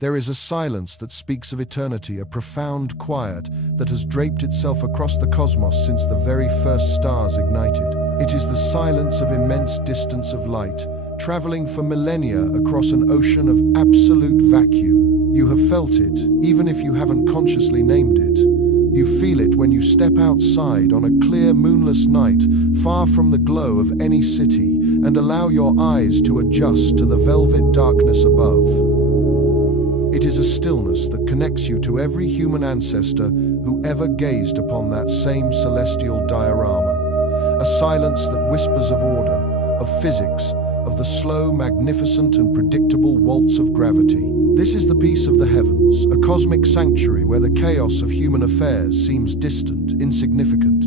There is a silence that speaks of eternity, a profound quiet that has draped itself across the cosmos since the very first stars ignited. It is the silence of immense distance of light, traveling for millennia across an ocean of absolute vacuum. You have felt it, even if you haven't consciously named it. You feel it when you step outside on a clear, moonless night, far from the glow of any city, and allow your eyes to adjust to the velvet darkness above. It is a stillness that connects you to every human ancestor who ever gazed upon that same celestial diorama. A silence that whispers of order, of physics, of the slow, magnificent and predictable waltz of gravity. This is the peace of the heavens, a cosmic sanctuary where the chaos of human affairs seems distant, insignificant.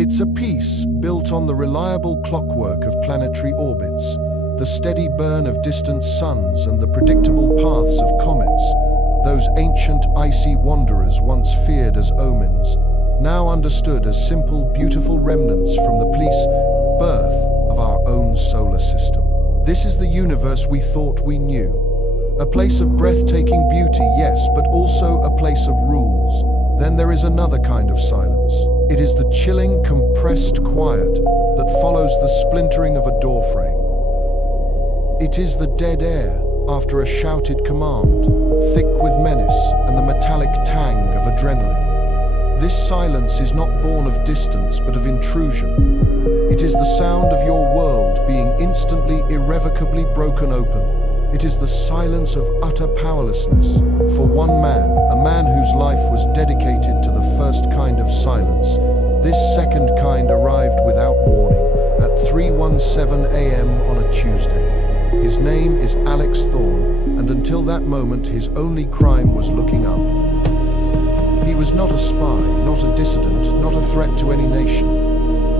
It's a peace built on the reliable clockwork of planetary orbits, the steady burn of distant suns and the predictable paths of comets, those ancient icy wanderers once feared as omens, now understood as simple, beautiful remnants from the birth of our own solar system. This is the universe we thought we knew. A place of breathtaking beauty, yes, but also a place of rules. Then there is another kind of silence. It is the chilling, compressed quiet that follows the splintering of a doorframe. It is the dead air after a shouted command, thick with menace and the metallic tang of adrenaline. This silence is not born of distance, but of intrusion. It is the sound of your world being instantly, irrevocably broken open. It is the silence of utter powerlessness. For one man, a man whose life was dedicated to the first kind of silence, this second kind arrived without warning at 3:17 a.m. on a Tuesday. His name is Alex Thorne, and until that moment his only crime was looking up. He was not a spy, not a dissident, not a threat to any nation.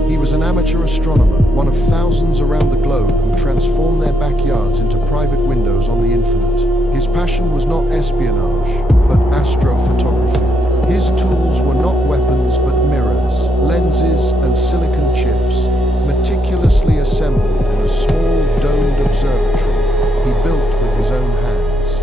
He was an amateur astronomer, one of thousands around the globe who transformed their backyards into private windows on the infinite. His passion was not espionage, but astrophotography. His tools were not weapons, but mirrors, lenses, and silicon chips, meticulously assembled in a small domed observatory he built with his own hands.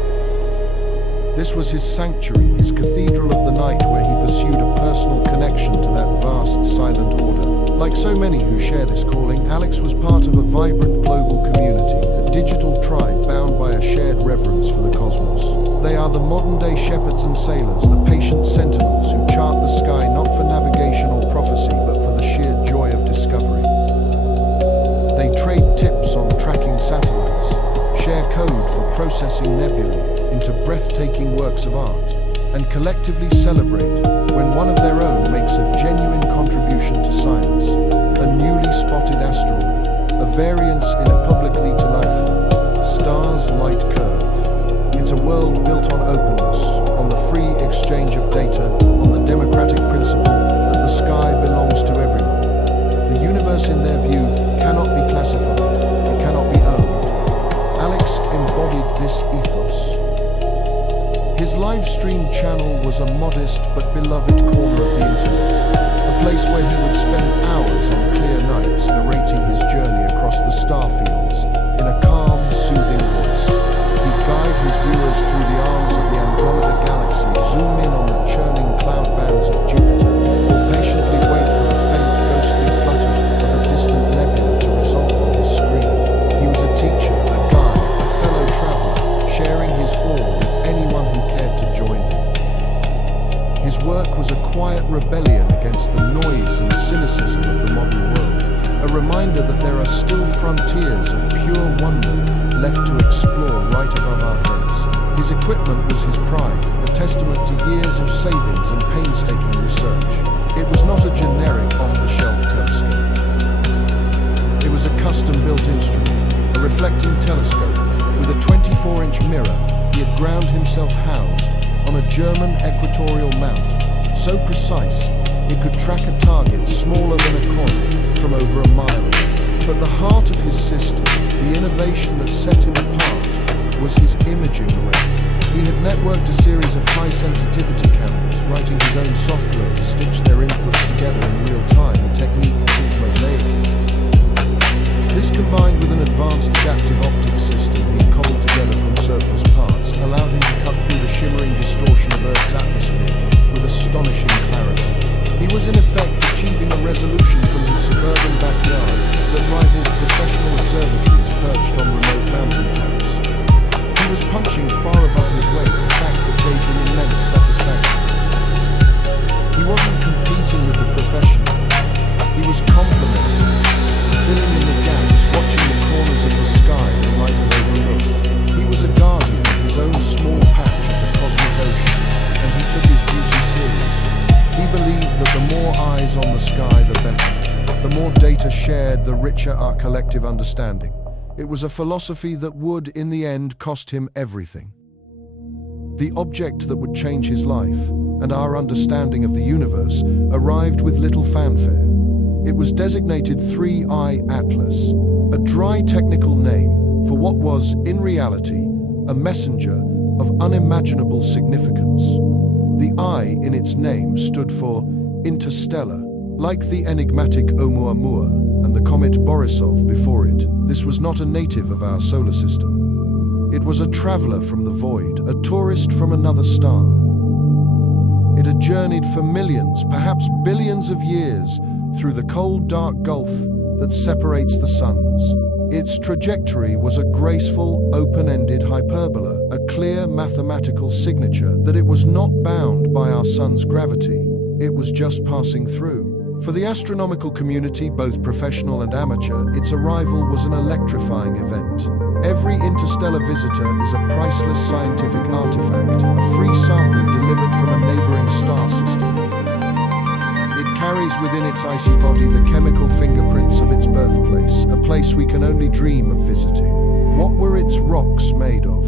This was his sanctuary, his cathedral of the night, where he pursued a personal connection to that vast, silent order. Like so many who share this calling, Alex was part of a vibrant global community, a digital tribe bound by a shared reverence for the cosmos. They are the modern-day shepherds and sailors, the patient sentinels who chart the sky not for navigation or prophecy, but for the sheer joy of discovery. They trade tips on tracking satellites, share code for processing nebulae into breathtaking works of art, and collectively celebrate when one of their own makes a genuine contribution to science, a newly spotted asteroid, a variance in a publicly delightful star's light curve. It's a world built on openness, on the free exchange of data, on the democratic principle that the sky belongs to everyone. The universe, in their view, cannot be classified, it cannot be owned. Alex embodied this ethos. His live stream channel was a modest but beloved corner of the internet, a place where he would spend hours on clear nights narrating his journey across the star fields in a calm, soothing voice. He'd guide his viewers through the arms of the Andromeda galaxy, zoom in on the churning cloud bands of Jupiter, or patiently wait for the faint, ghostly flutter of a distant nebula to resolve on his screen. He was a teacher, a guide, a fellow traveler, sharing his awe with anyone who cared to join him. His work was a quiet rebellion against the noise and cynicism of the modern world, a reminder that there are still frontiers of pure wonder left to explore right above our heads. His equipment was his pride, a testament to years of savings and painstaking research. It was not a generic off-the-shelf telescope. It was a custom-built instrument, a reflecting telescope with a 24-inch mirror he had ground himself housed on a German equatorial mount, so precise it could track a target smaller than a coin from over a mile away. But the heart of his system, the innovation that set him apart, was his imaging array. He had networked a series of high-sensitivity cameras, writing his own software to stitch their inputs together in real time, a technique called mosaic. This, combined with an advanced adaptive optics system he cobbled together from surplus parts, allowed punching far above his weight, a fact that gave him immense satisfaction. He wasn't competing with the professional. He was complementing, filling in the gaps, watching the corners of the sky that might have overlooked. He was a guardian of his own small patch of the cosmic ocean, and he took his duty seriously. He believed that the more eyes on the sky, the better. The more data shared, the richer our collective understanding. It was a philosophy that would, in the end, cost him everything. The object that would change his life, and our understanding of the universe, arrived with little fanfare. It was designated 3I Atlas, a dry technical name for what was, in reality, a messenger of unimaginable significance. The I in its name stood for interstellar, like the enigmatic Oumuamua and the comet Borisov before it. This was not a native of our solar system. It was a traveler from the void, a tourist from another star. It had journeyed for millions, perhaps billions of years, through the cold, dark gulf that separates the suns. Its trajectory was a graceful, open-ended hyperbola, a clear mathematical signature that it was not bound by our sun's gravity. It was just passing through. For the astronomical community, both professional and amateur, its arrival was an electrifying event. Every interstellar visitor is a priceless scientific artifact, a free sample delivered from a neighboring star system. It carries within its icy body the chemical fingerprints of its birthplace, a place we can only dream of visiting. What were its rocks made of?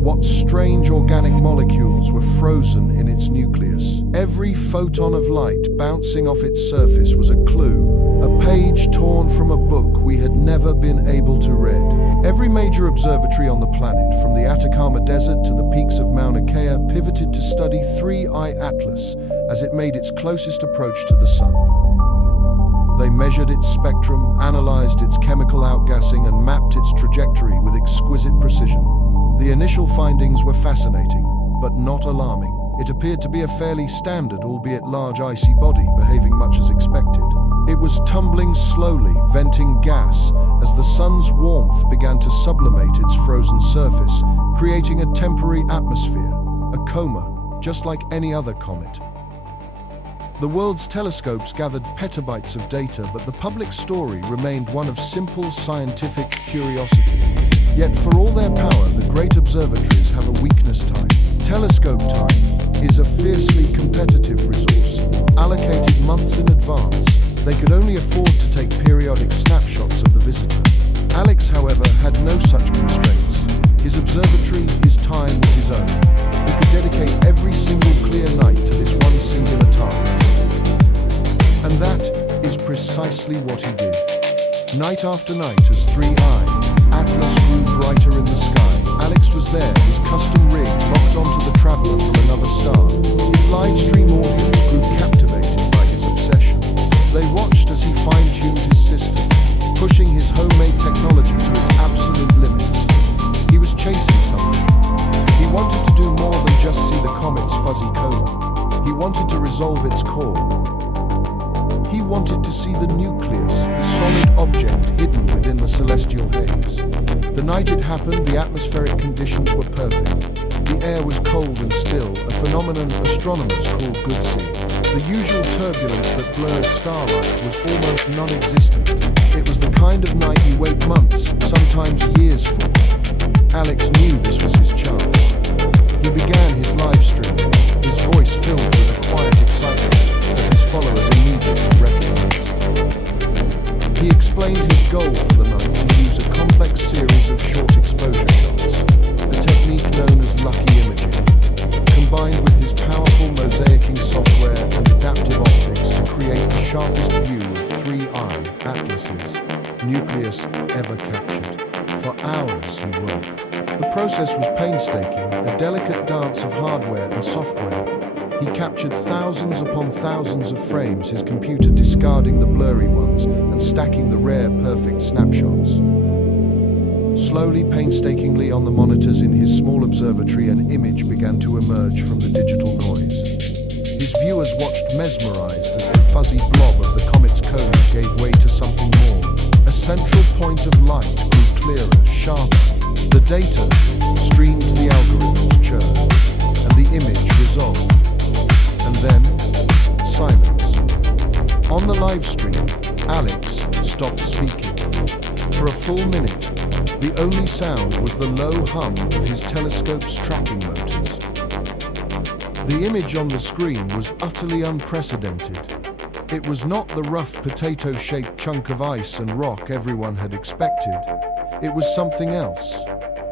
What strange organic molecules were frozen in its nucleus? Every photon of light bouncing off its surface was a clue, a page torn from a book we had never been able to read. Every major observatory on the planet, from the Atacama Desert to the peaks of Mauna Kea, pivoted to study 3I Atlas as it made its closest approach to the sun. They measured its spectrum, analyzed its chemical outgassing, and mapped its trajectory with exquisite precision. The initial findings were fascinating, but not alarming. It appeared to be a fairly standard, albeit large icy body, behaving much as expected. It was tumbling slowly, venting gas, as the sun's warmth began to sublimate its frozen surface, creating a temporary atmosphere, a coma, just like any other comet. The world's telescopes gathered petabytes of data, but the public story remained one of simple scientific curiosity. Yet for all their power, the great observatories have a weakness: time. Telescope time is a fiercely competitive resource, allocated months in advance. They could only afford to take periodic snapshots of the visitor. Alex, however, had no such constraints. His observatory, his time was his own. He could dedicate every single clear night to this one singular task. And that is precisely what he did. Night after night, as 3I Atlas grew brighter in the sky, Alex was there, his custom rig locked onto the traveler from another star. His live stream audience grew captivated by his obsession. They watched as he fine-tuned his system, pushing his homemade technology to its absolute limits. He was chasing something. He wanted to do more than just see the comet's fuzzy coma. He wanted to resolve its core. He wanted to see the nucleus, the solid object hidden within the celestial haze. The night it happened, the atmospheric conditions were perfect. The air was cold and still, a phenomenon astronomers call good sea. The usual turbulence that blurs starlight was almost non-existent. It was the kind of night you wait months, sometimes years for. Alex knew this was his chance. He began his live stream, his voice filled with a quiet excitement that his followers immediately recognized. He explained his goal for the night to use a complex series of short exposure shots, a technique known as lucky imaging, combined with his powerful mosaicing software and adaptive optics to create the sharpest view of 3I Atlas's nucleus ever captured. For hours he worked. The process was painstaking, a delicate dance of hardware and software. He captured thousands upon thousands of frames, his computer discarding the blurry ones and stacking the rare, perfect snapshots. Slowly, painstakingly on the monitors in his small observatory, an image began to emerge from the digital noise. His viewers watched mesmerized as the fuzzy blob of the comet's cone gave way to something more. A central point of light grew clearer, sharper, The data streamed to the algorithm's churn, and the image resolved. And then, silence. On the live stream, Alex stopped speaking. For a full minute, the only sound was the low hum of his telescope's tracking motors. The image on the screen was utterly unprecedented. It was not the rough potato-shaped chunk of ice and rock everyone had expected. It was something else.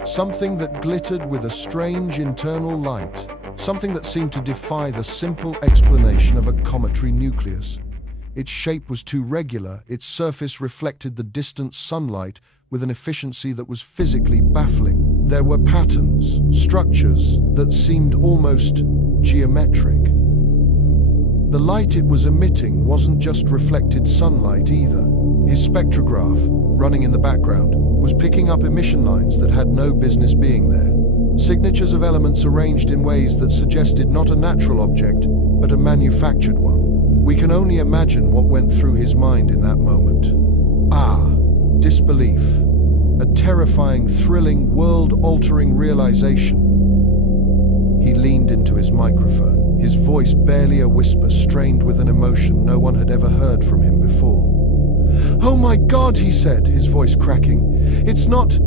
Something that glittered with a strange internal light. Something that seemed to defy the simple explanation of a cometary nucleus. Its shape was too regular, its surface reflected the distant sunlight with an efficiency that was physically baffling. There were patterns, structures that seemed almost geometric. The light it was emitting wasn't just reflected sunlight either. His spectrograph, running in the background, was picking up emission lines that had no business being there. Signatures of elements arranged in ways that suggested not a natural object, but a manufactured one. We can only imagine what went through his mind in that moment. Disbelief. A terrifying, thrilling, world-altering realization. He leaned into his microphone, his voice barely a whisper, strained with an emotion no one had ever heard from him before. "Oh my God," he said, his voice cracking. It's not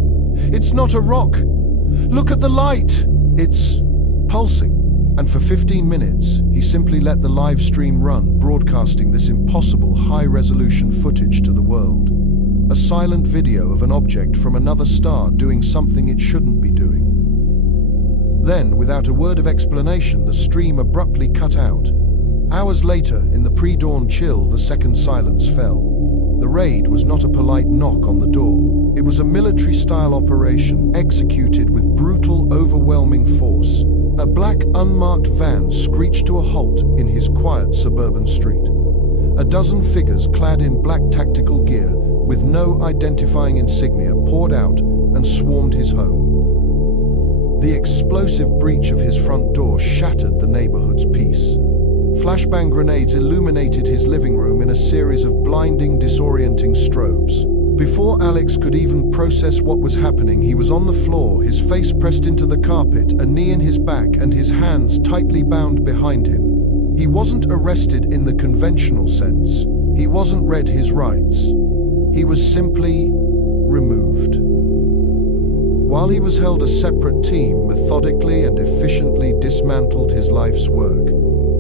a rock. Look at the light. It's pulsing." And for 15 minutes, he simply let the live stream run, broadcasting this impossible high-resolution footage to the world. A silent video of an object from another star doing something it shouldn't be doing. Then, without a word of explanation, the stream abruptly cut out. Hours later, in the pre-dawn chill, the second silence fell. The raid was not a polite knock on the door. It was a military-style operation executed with brutal, overwhelming force. A black, unmarked van screeched to a halt in his quiet suburban street. A dozen figures clad in black tactical gear, with no identifying insignia, poured out and swarmed his home. The explosive breach of his front door shattered the neighborhood's peace. Flashbang grenades illuminated his living room in a series of blinding, disorienting strobes. Before Alex could even process what was happening, he was on the floor, his face pressed into the carpet, a knee in his back, and his hands tightly bound behind him. He wasn't arrested in the conventional sense. He wasn't read his rights. He was simply removed. While he was held, a separate team methodically and efficiently dismantled his life's work.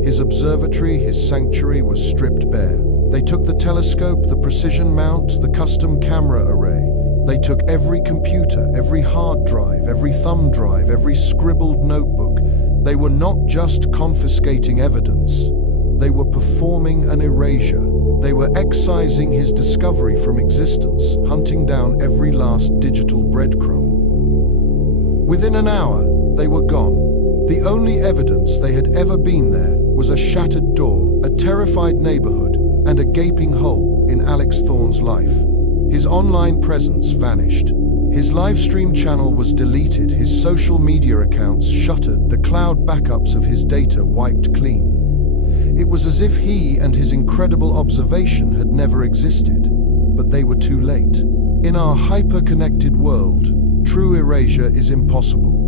His observatory, his sanctuary, was stripped bare. They took the telescope, the precision mount, the custom camera array. They took every computer, every hard drive, every thumb drive, every scribbled notebook. They were not just confiscating evidence. They were performing an erasure. They were excising his discovery from existence, hunting down every last digital breadcrumb. Within an hour, they were gone. The only evidence they had ever been there was a shattered door, a terrified neighborhood, and a gaping hole in Alex Thorne's life. His online presence vanished. His livestream channel was deleted, his social media accounts shuttered, the cloud backups of his data wiped clean. It was as if he and his incredible observation had never existed, but they were too late. In our hyper-connected world, true erasure is impossible.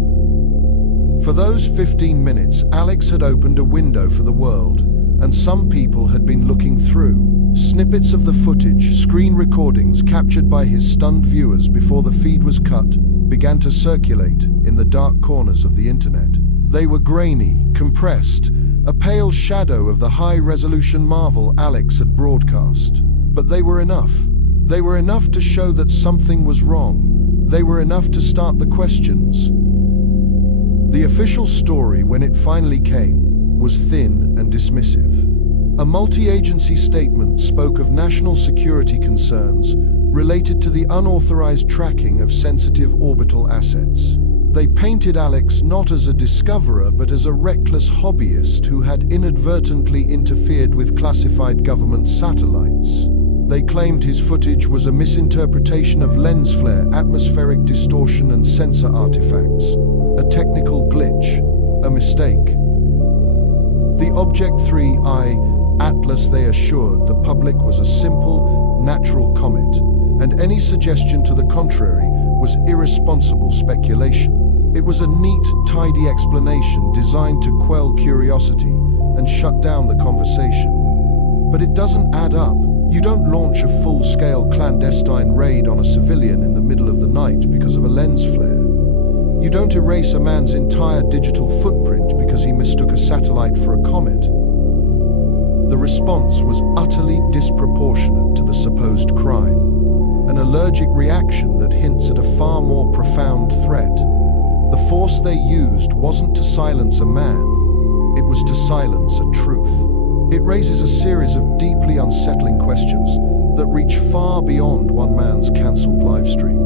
For those 15 minutes, Alex had opened a window for the world, and some people had been looking through. Snippets of the footage, screen recordings captured by his stunned viewers before the feed was cut, began to circulate in the dark corners of the internet. They were grainy, compressed, a pale shadow of the high-resolution marvel Alex had broadcast. But they were enough. They were enough to show that something was wrong. They were enough to start the questions. The official story, when it finally came, was thin and dismissive. A multi-agency statement spoke of national security concerns related to the unauthorized tracking of sensitive orbital assets. They painted Alex not as a discoverer but as a reckless hobbyist who had inadvertently interfered with classified government satellites. They claimed his footage was a misinterpretation of lens flare, atmospheric distortion, and sensor artifacts. A technical glitch, a mistake. The Object 3I Atlas, they assured the public, was a simple, natural comet, and any suggestion to the contrary was irresponsible speculation. It was a neat, tidy explanation designed to quell curiosity and shut down the conversation. But it doesn't add up. You don't launch a full-scale clandestine raid on a civilian in the middle of the night because of a lens flare. You don't erase a man's entire digital footprint because he mistook a satellite for a comet. The response was utterly disproportionate to the supposed crime, an allergic reaction that hints at a far more profound threat. The force they used wasn't to silence a man, it was to silence a truth. It raises a series of deeply unsettling questions that reach far beyond one man's cancelled livestream.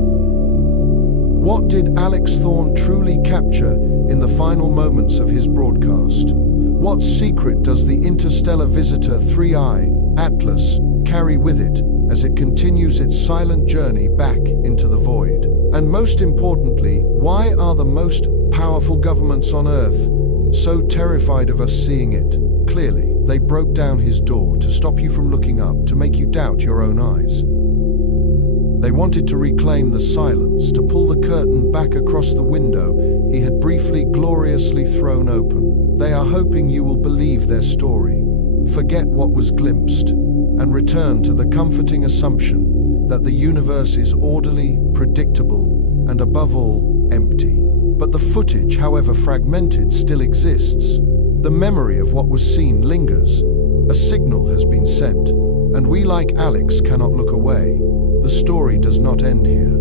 What did Alex Thorne truly capture in the final moments of his broadcast? What secret does the interstellar visitor 3I, Atlas, carry with it as it continues its silent journey back into the void? And most importantly, why are the most powerful governments on Earth so terrified of us seeing it? Clearly, they broke down his door to stop you from looking up, to make you doubt your own eyes. They wanted to reclaim the silence, to pull the curtain back across the window he had briefly, gloriously thrown open. They are hoping you will believe their story, forget what was glimpsed, and return to the comforting assumption that the universe is orderly, predictable, and above all, empty. But the footage, however fragmented, still exists. The memory of what was seen lingers. A signal has been sent, and we, like Alex, cannot look away. The story does not end here.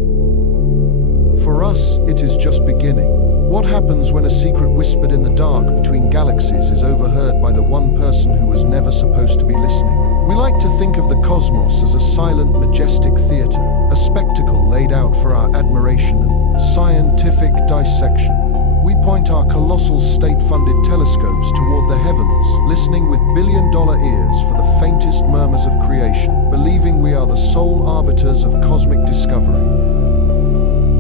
For us, it is just beginning. What happens when a secret whispered in the dark between galaxies is overheard by the one person who was never supposed to be listening? We like to think of the cosmos as a silent, majestic theater, a spectacle laid out for our admiration and scientific dissection. We point our colossal state-funded telescopes toward the heavens, listening with billion-dollar ears for the faintest murmurs of creation, believing we are the sole arbiters of cosmic discovery.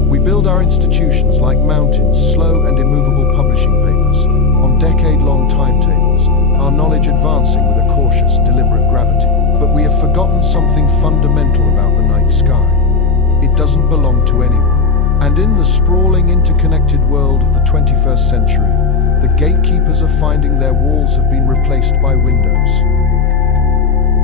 We build our institutions like mountains, slow and immovable publishing papers, on decade-long timetables, our knowledge advancing with a cautious, deliberate gravity. But we have forgotten something fundamental about the night sky. It doesn't belong to anyone. And in the sprawling, interconnected world of the 21st century, the gatekeepers are finding their walls have been replaced by windows.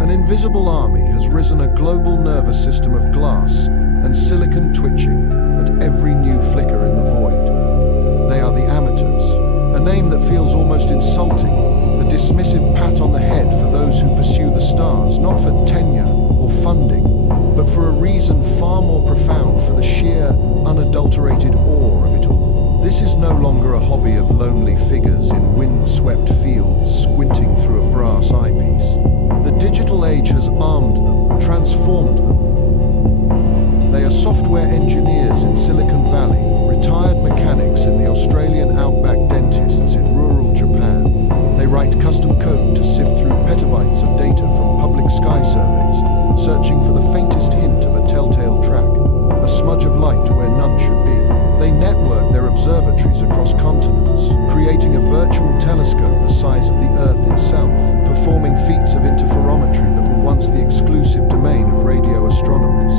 An invisible army has risen, a global nervous system of glass and silicon twitching at every new flicker in the void. They are the amateurs, a name that feels almost insulting, a dismissive pat on the head for those who pursue the stars, not for tenure or funding, but for a reason far more profound, for the sheer, unadulterated awe of it all. This is no longer a hobby of lonely figures in wind-swept fields squinting through a brass eyepiece. The digital age has armed them, transformed them. They are software engineers in Silicon Valley, retired mechanics in the Australian outback, dentists in rural Japan. They write custom code to sift through petabytes of data from public sky surveys, searching for the faintest hint of a telltale track, a smudge of light where none should be. They network their observatories across continents, creating a virtual telescope the size of the Earth itself, performing feats of interferometry that were once the exclusive domain of radio astronomers.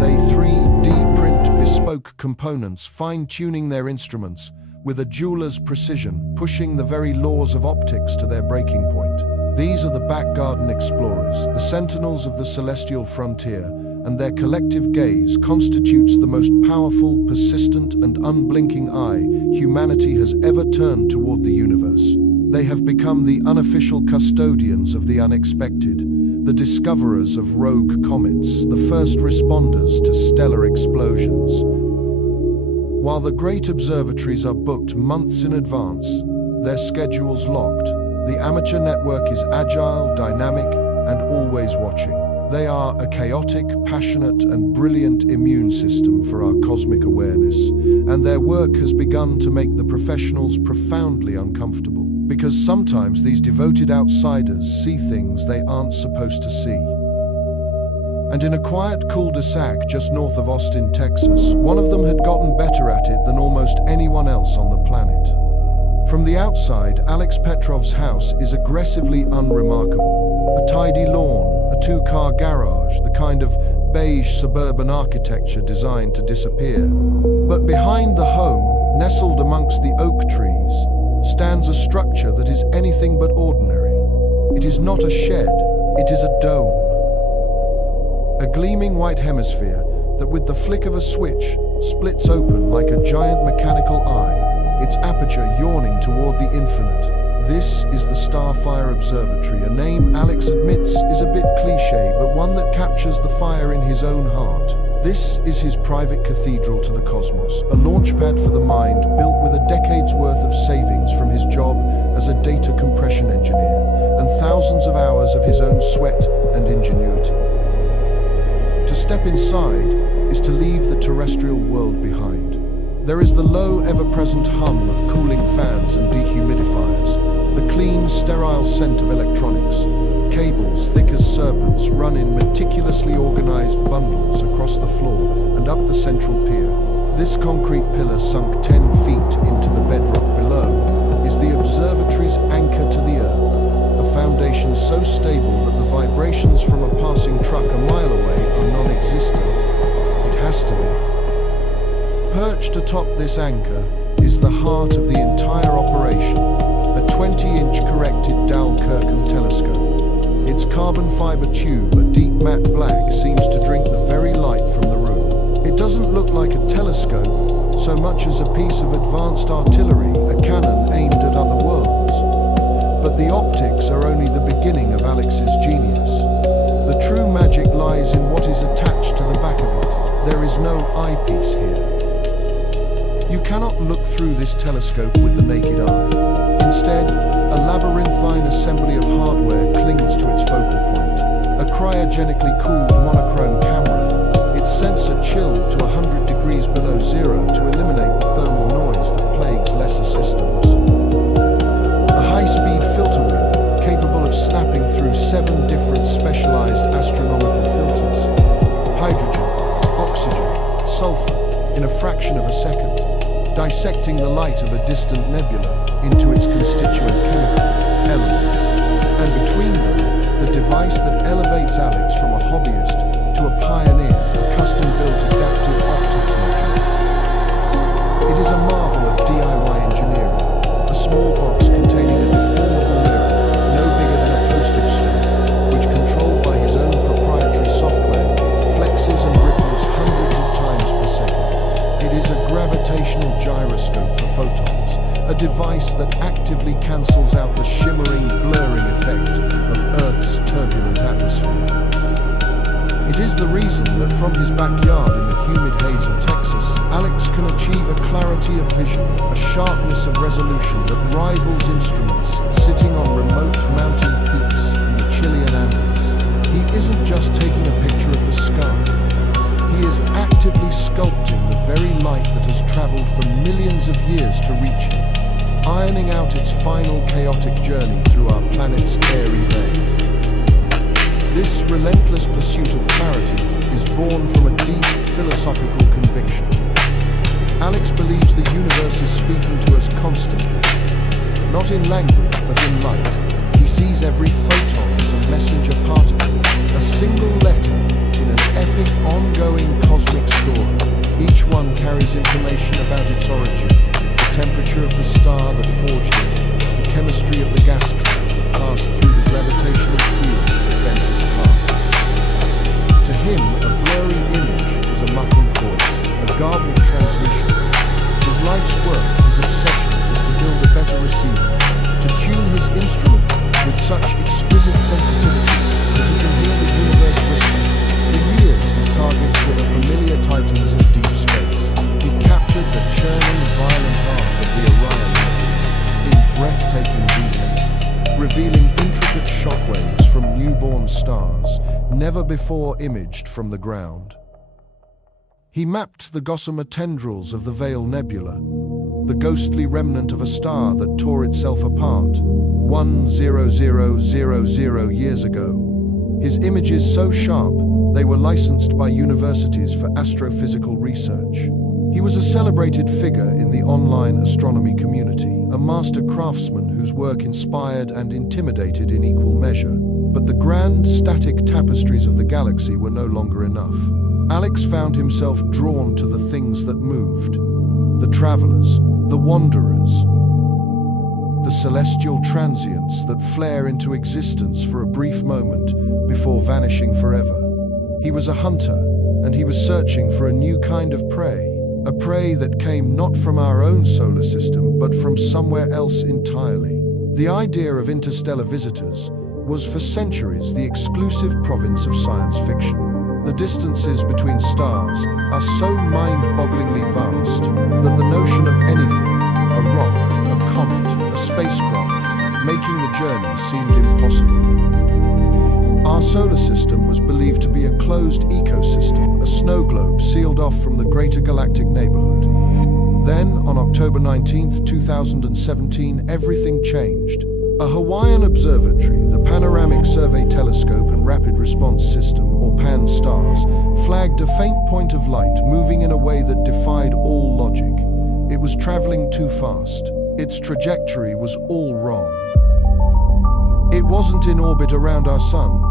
They 3D print bespoke components, fine-tuning their instruments with a jeweler's precision, pushing the very laws of optics to their breaking point. These are the back garden explorers, the sentinels of the celestial frontier, and their collective gaze constitutes the most powerful, persistent, and unblinking eye humanity has ever turned toward the universe. They have become the unofficial custodians of the unexpected, the discoverers of rogue comets, the first responders to stellar explosions. While the great observatories are booked months in advance, their schedules locked, the amateur network is agile, dynamic, and always watching. They are a chaotic, passionate, and brilliant immune system for our cosmic awareness, and their work has begun to make the professionals profoundly uncomfortable, because sometimes these devoted outsiders see things they aren't supposed to see. And in a quiet cul-de-sac just north of Austin, Texas, one of them had gotten better at it than almost anyone else on the planet. From the outside, Alex Petrov's house is aggressively unremarkable. A tidy lawn, a two-car garage, the kind of beige suburban architecture designed to disappear. But behind the home, nestled amongst the oak trees, stands a structure that is anything but ordinary. It is not a shed, it is a dome. A gleaming white hemisphere that with the flick of a switch splits open like a giant mechanical eye, its aperture yawning toward the infinite. This is the Starfire Observatory, a name Alex admits is a bit cliché, but one that captures the fire in his own heart. This is his private cathedral to the cosmos, a launchpad for the mind built with a decade's worth of savings from his job as a data compression engineer and thousands of hours of his own sweat and ingenuity. To step inside is to leave the terrestrial world behind. There is the low, ever-present hum of cooling fans and dehumidifiers, the clean, sterile scent of electronics. Cables thick as serpents run in meticulously organized bundles across the floor and up the central pier. This concrete pillar sunk 10 feet into the bedrock below is the observatory's anchor to the Earth, a foundation so stable that the vibrations from a passing truck a mile away are non-existent. It has to be. Perched atop this anchor is the heart of the entire operation, a 20-inch corrected Dal-Kirkham telescope. Its carbon fiber tube, a deep matte black, seems to drink the very light from the room. It doesn't look like a telescope so much as a piece of advanced artillery, a cannon aimed at other worlds. But the optics are only the beginning of Alex's genius. The true magic lies in what is attached to the back of it. There is no eyepiece here. You cannot look through this telescope with the naked eye. Instead, a labyrinthine assembly of hardware clings to its focal point. A cryogenically cooled monochrome camera, its sensor chilled to 100 degrees below zero to eliminate the thermal noise that plagues lesser systems. A high-speed filter wheel, capable of snapping through 7 different specialized astronomical filters. Hydrogen, oxygen, sulfur, in a fraction of a second, dissecting the light of a distant nebula into its constituent chemical elements. And between them, the device that elevates Alex from a hobbyist to a pioneer, a custom-built adaptive optics module. It is a marvel of DIY engineering, a small box containing a deformable mirror, no bigger than a postage stamp, which, controlled by his own proprietary software, flexes and ripples hundreds of times per second. It is a gravitational gyroscope for photons, a device that actively cancels out the shimmering, blurring effect of Earth's turbulent atmosphere. It is the reason that from his backyard in the humid haze of Texas, Alex can achieve a clarity of vision, a sharpness of resolution that rivals instruments sitting on remote mountain peaks in the Chilean Andes. He isn't just taking a picture of the sky. He is actively sculpting the very light that has traveled for millions of years to reach him, ironing out its final chaotic journey through our planet's airy veil. This relentless pursuit of clarity is born from a deep philosophical conviction. Alex believes the universe is speaking to us constantly, not in language but in light. He sees every photon as a messenger particle, a single letter in an epic, ongoing cosmic story. Each one carries information about its origin, the temperature of the star that forged it, the chemistry of the gas cloud that passed through the gravitational fields that bent its path. To him, a blurry image is a muffled voice, a garbled transmission. His life's work, his obsession, is to build a better receiver, to tune his instrument with such exquisite sensitivity that he can hear the universe whisper. For years, his targets were the familiar titans of deep space. He captured the churning, violent heart of the Orion Nebula in breathtaking detail, revealing intricate shockwaves from newborn stars, never before imaged from the ground. He mapped the gossamer tendrils of the Veil Nebula, the ghostly remnant of a star that tore itself apart 1,000 years ago. His images so sharp, they were licensed by universities for astrophysical research. He was a celebrated figure in the online astronomy community, a master craftsman whose work inspired and intimidated in equal measure. But the grand, static tapestries of the galaxy were no longer enough. Alex found himself drawn to the things that moved. The travelers, the wanderers, the celestial transients that flare into existence for a brief moment before vanishing forever. He was a hunter, and he was searching for a new kind of prey, a prey that came not from our own solar system, but from somewhere else entirely. The idea of interstellar visitors was for centuries the exclusive province of science fiction. The distances between stars are so mind-bogglingly vast that the notion of anything, a rock, a comet, a spacecraft, making the journey seemed impossible. Our solar system was believed to be a closed ecosystem, a snow globe sealed off from the greater galactic neighborhood. Then, on October 19, 2017, everything changed. A Hawaiian observatory, the Panoramic Survey Telescope and Rapid Response System, or PAN-STARRS, flagged a faint point of light moving in a way that defied all logic. It was traveling too fast. Its trajectory was all wrong. It wasn't in orbit around our sun.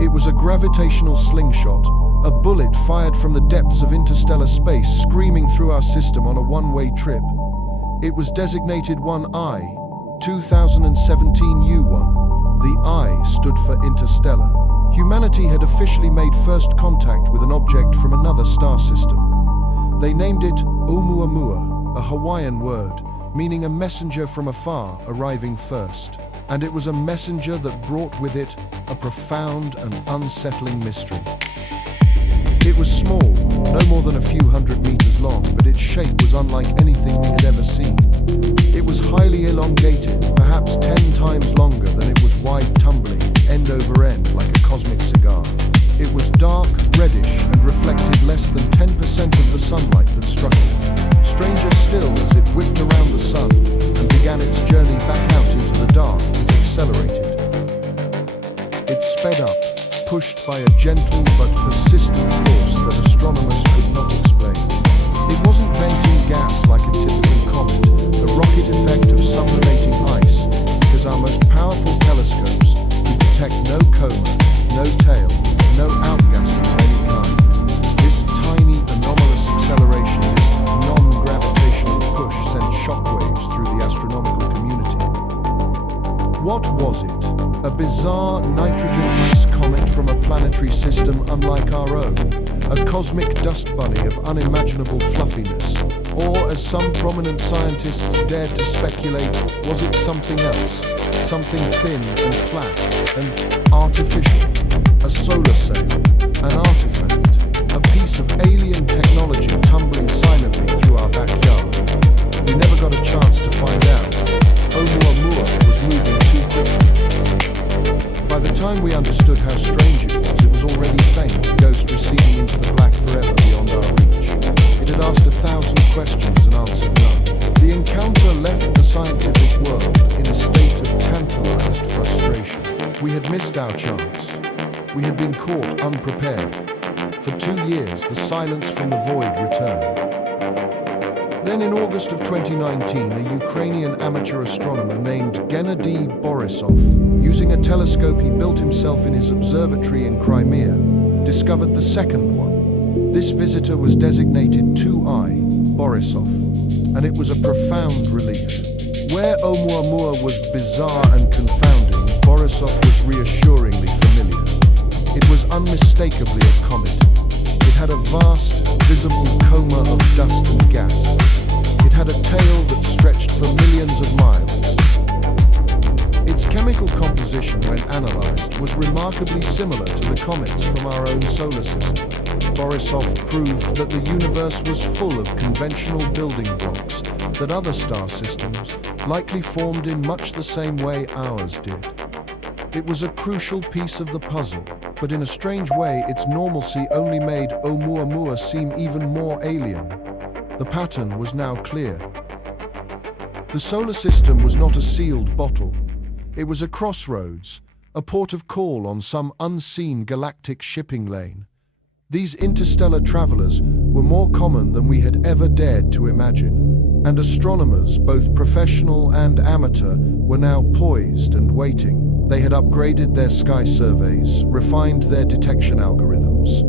It was a gravitational slingshot, a bullet fired from the depths of interstellar space screaming through our system on a one-way trip. It was designated 1I, 2017 U1. The I stood for interstellar. Humanity had officially made first contact with an object from another star system. They named it Oumuamua, a Hawaiian word, meaning a messenger from afar arriving first. And it was a messenger that brought with it a profound and unsettling mystery. It was small, no more than a few hundred meters long, but its shape was unlike anything we had ever seen. It was highly elongated, perhaps 10 times longer than it was wide, tumbling, end over end like a cosmic cigar. It was dark, reddish, and reflected less than 10% of the sunlight that struck it. Stranger still, as it whipped around the sun and began its journey back out into the dark, it accelerated. It sped up, pushed by a gentle but persistent force that astronomers could not explain. It wasn't venting gas like a typical comet, the rocket effect of sublimating ice, because our most powerful telescopes could detect no coma, no tail, no outgassing of any kind. This tiny anomalous acceleration, this non-gravitational push, sent shockwaves through the astronomical community. What was it? A bizarre nitrogen ice comet from a planetary system unlike our own, a cosmic dust bunny of unimaginable fluffiness, or, as some prominent scientists dared to speculate, was it something else, something thin and flat and artificial, a solar sail, an artifact, a piece of alien technology tumbling silently through our backyard? We never got a chance to find out. Oumuamua was moving too quickly. By the time we understood how strange it was already faint, a ghost receding into the black forever beyond our reach. It had asked 1,000 questions and answered none. The encounter left the scientific world in a state of tantalized frustration. We had missed our chance. We had been caught unprepared. For 2 years, the silence from the void returned. Then in August of 2019, a Ukrainian amateur astronomer named Gennady Borisov, using a telescope he built himself in his observatory in Crimea, discovered the second one. This visitor was designated 2I, Borisov, and it was a profound relief. Where Oumuamua was bizarre and confounding, Borisov was reassuringly familiar. It was unmistakably a comet. It had a vast, visible coma of dust and gas. It had a tail that stretched for millions of miles. Its chemical composition, when analyzed, was remarkably similar to the comets from our own solar system. Borisov proved that the universe was full of conventional building blocks, that other star systems likely formed in much the same way ours did. It was a crucial piece of the puzzle, but in a strange way, its normalcy only made Oumuamua seem even more alien. The pattern was now clear. The solar system was not a sealed bottle. It was a crossroads, a port of call on some unseen galactic shipping lane. These interstellar travelers were more common than we had ever dared to imagine, and astronomers, both professional and amateur, were now poised and waiting. They had upgraded their sky surveys, refined their detection algorithms.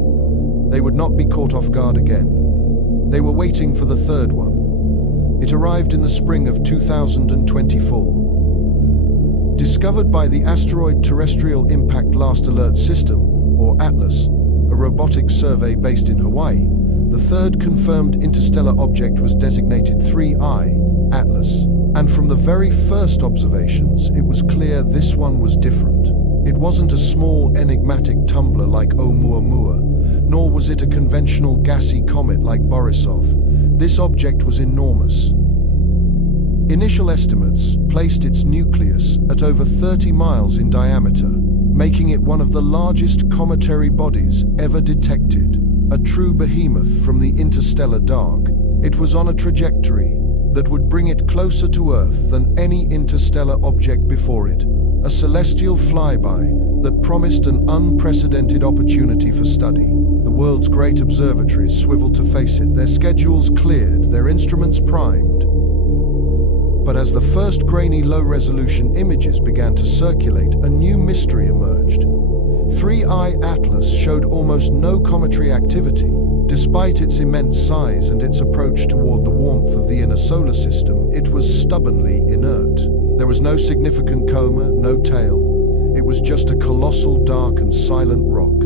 They would not be caught off guard again. They were waiting for the third one. It arrived in the spring of 2024. Discovered by the Asteroid Terrestrial Impact Last Alert System, or ATLAS, a robotic survey based in Hawaii, the third confirmed interstellar object was designated 3I, ATLAS. And from the very first observations, it was clear this one was different. It wasn't a small, enigmatic tumbler like Oumuamua, nor was it a conventional gassy comet like Borisov. This object was enormous. Initial estimates placed its nucleus at over 30 miles in diameter, making it one of the largest cometary bodies ever detected. A true behemoth from the interstellar dark, it was on a trajectory that would bring it closer to Earth than any interstellar object before it, a celestial flyby that promised an unprecedented opportunity for study. The world's great observatories swiveled to face it, their schedules cleared, their instruments primed. But as the first grainy low-resolution images began to circulate, a new mystery emerged. 3I ATLAS showed almost no cometary activity. Despite its immense size and its approach toward the warmth of the inner solar system, it was stubbornly inert. There was no significant coma, no tail. It was just a colossal, dark and silent rock.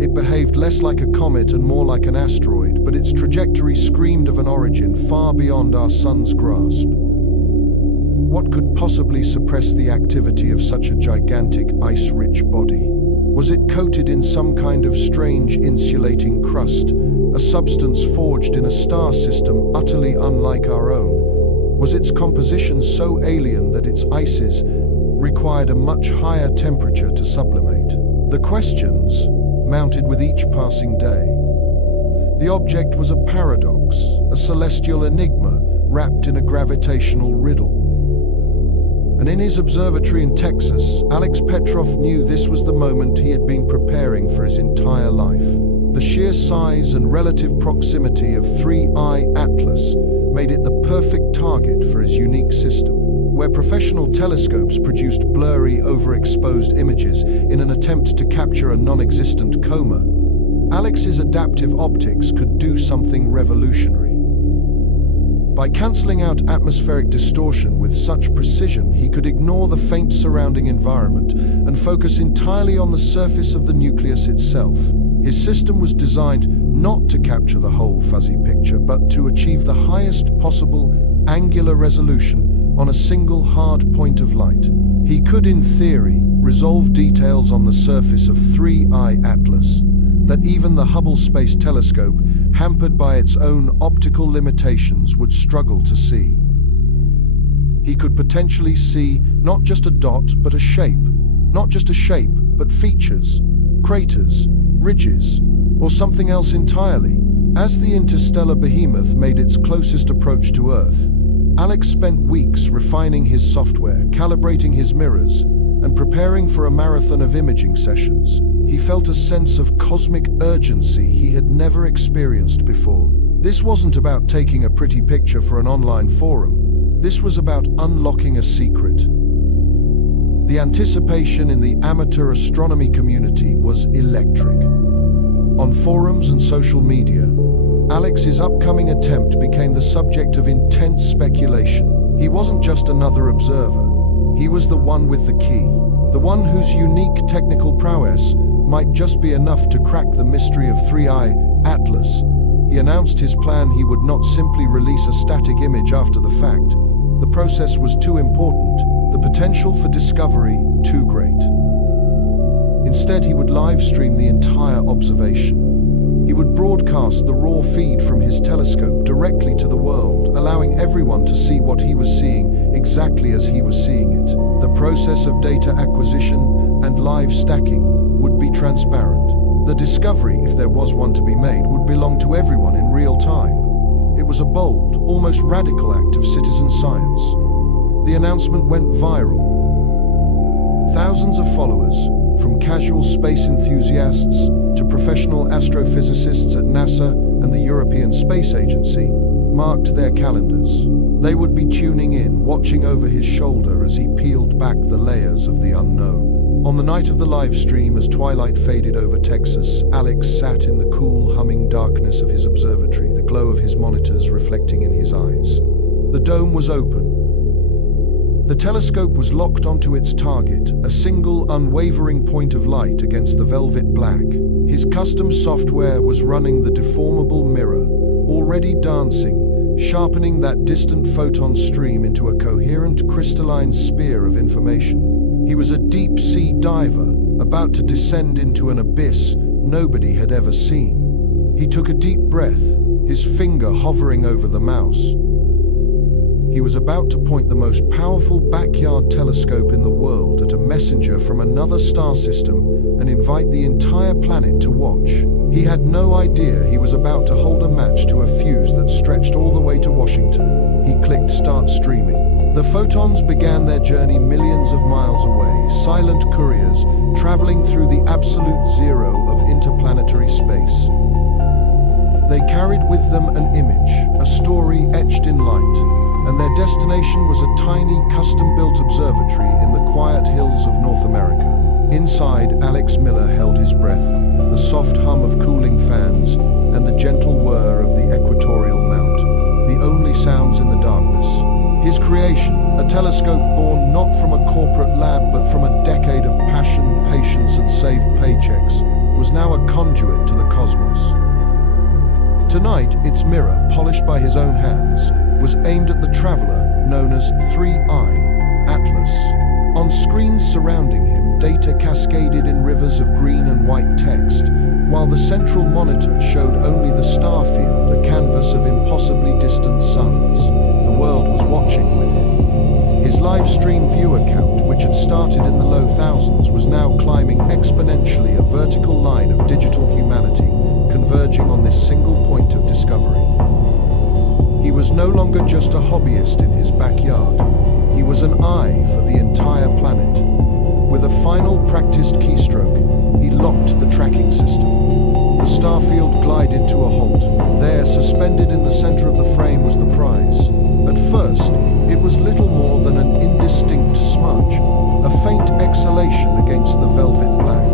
It behaved less like a comet and more like an asteroid, but its trajectory screamed of an origin far beyond our sun's grasp. What could possibly suppress the activity of such a gigantic, ice-rich body? Was it coated in some kind of strange insulating crust, a substance forged in a star system utterly unlike our own? Was its composition so alien that its ices required a much higher temperature to sublimate? The questions mounted with each passing day. The object was a paradox, a celestial enigma wrapped in a gravitational riddle. And in his observatory in Texas, Alex Petrov knew this was the moment he had been preparing for his entire life. The sheer size and relative proximity of 3I ATLAS made it the perfect target for his unique system. Where professional telescopes produced blurry, overexposed images in an attempt to capture a non-existent coma, Alex's adaptive optics could do something revolutionary. By cancelling out atmospheric distortion with such precision, he could ignore the faint surrounding environment and focus entirely on the surface of the nucleus itself. His system was designed not to capture the whole fuzzy picture, but to achieve the highest possible angular resolution on a single hard point of light. He could, in theory, resolve details on the surface of 3I ATLAS that even the Hubble Space Telescope, hampered by its own optical limitations, would struggle to see. He could potentially see not just a dot, but a shape. Not just a shape, but features, craters, ridges, or something else entirely. As the interstellar behemoth made its closest approach to Earth, Alex spent weeks refining his software, calibrating his mirrors, and preparing for a marathon of imaging sessions. He felt a sense of cosmic urgency he had never experienced before. This wasn't about taking a pretty picture for an online forum. This was about unlocking a secret. The anticipation in the amateur astronomy community was electric. On forums and social media, Alex's upcoming attempt became the subject of intense speculation. He wasn't just another observer. He was the one with the key, the one whose unique technical prowess might just be enough to crack the mystery of 3I ATLAS. He announced his plan. He would not simply release a static image after the fact. The process was too important, the potential for discovery too great. Instead, he would live stream the entire observation. He would broadcast the raw feed from his telescope directly to the world, allowing everyone to see what he was seeing exactly as he was seeing it. The process of data acquisition and live stacking would be transparent. The discovery, if there was one to be made, would belong to everyone in real time. It was a bold, almost radical act of citizen science. The announcement went viral. Thousands of followers, from casual space enthusiasts to professional astrophysicists at NASA and the European Space Agency, marked their calendars. They would be tuning in, watching over his shoulder as he peeled back the layers of the unknown. On the night of the live stream, as twilight faded over Texas, Alex sat in the cool, humming darkness of his observatory, the glow of his monitors reflecting in his eyes. The dome was open. The telescope was locked onto its target, a single, unwavering point of light against the velvet black. His custom software was running the deformable mirror, already dancing, sharpening that distant photon stream into a coherent crystalline sphere of information. He was a deep-sea diver, about to descend into an abyss nobody had ever seen. He took a deep breath, his finger hovering over the mouse. He was about to point the most powerful backyard telescope in the world at a messenger from another star system and invite the entire planet to watch. He had no idea he was about to hold a match to a fuse that stretched all the way to Washington. He clicked start streaming. The photons began their journey millions of miles away, silent couriers traveling through the absolute zero of interplanetary space. They carried with them an image, a story etched in light, and their destination was a tiny, custom-built observatory in the quiet hills of North America. Inside, Alex Miller held his breath, the soft hum of cooling fans and the gentle whir of the equatorial mount, the only sounds in the darkness. His creation, a telescope born not from a corporate lab but from a decade of passion, patience and saved paychecks, was now a conduit to the cosmos. Tonight, its mirror, polished by his own hands, was aimed at the traveler known as 3I, Atlas. On screens surrounding him, data cascaded in rivers of green and white text, while the central monitor showed only the star field, a canvas of impossibly distant suns. The world was watching with him. His live stream viewer count, which had started in the low thousands, was now climbing exponentially, a vertical line of digital humanity converging on this single point of discovery. He was no longer just a hobbyist in his backyard. He was an eye for the entire planet. With a final practiced keystroke, he locked the tracking system. The starfield glided to a halt. There, suspended in the center of the frame, was the prize. At first, it was little more than an indistinct smudge, a faint exhalation against the velvet black.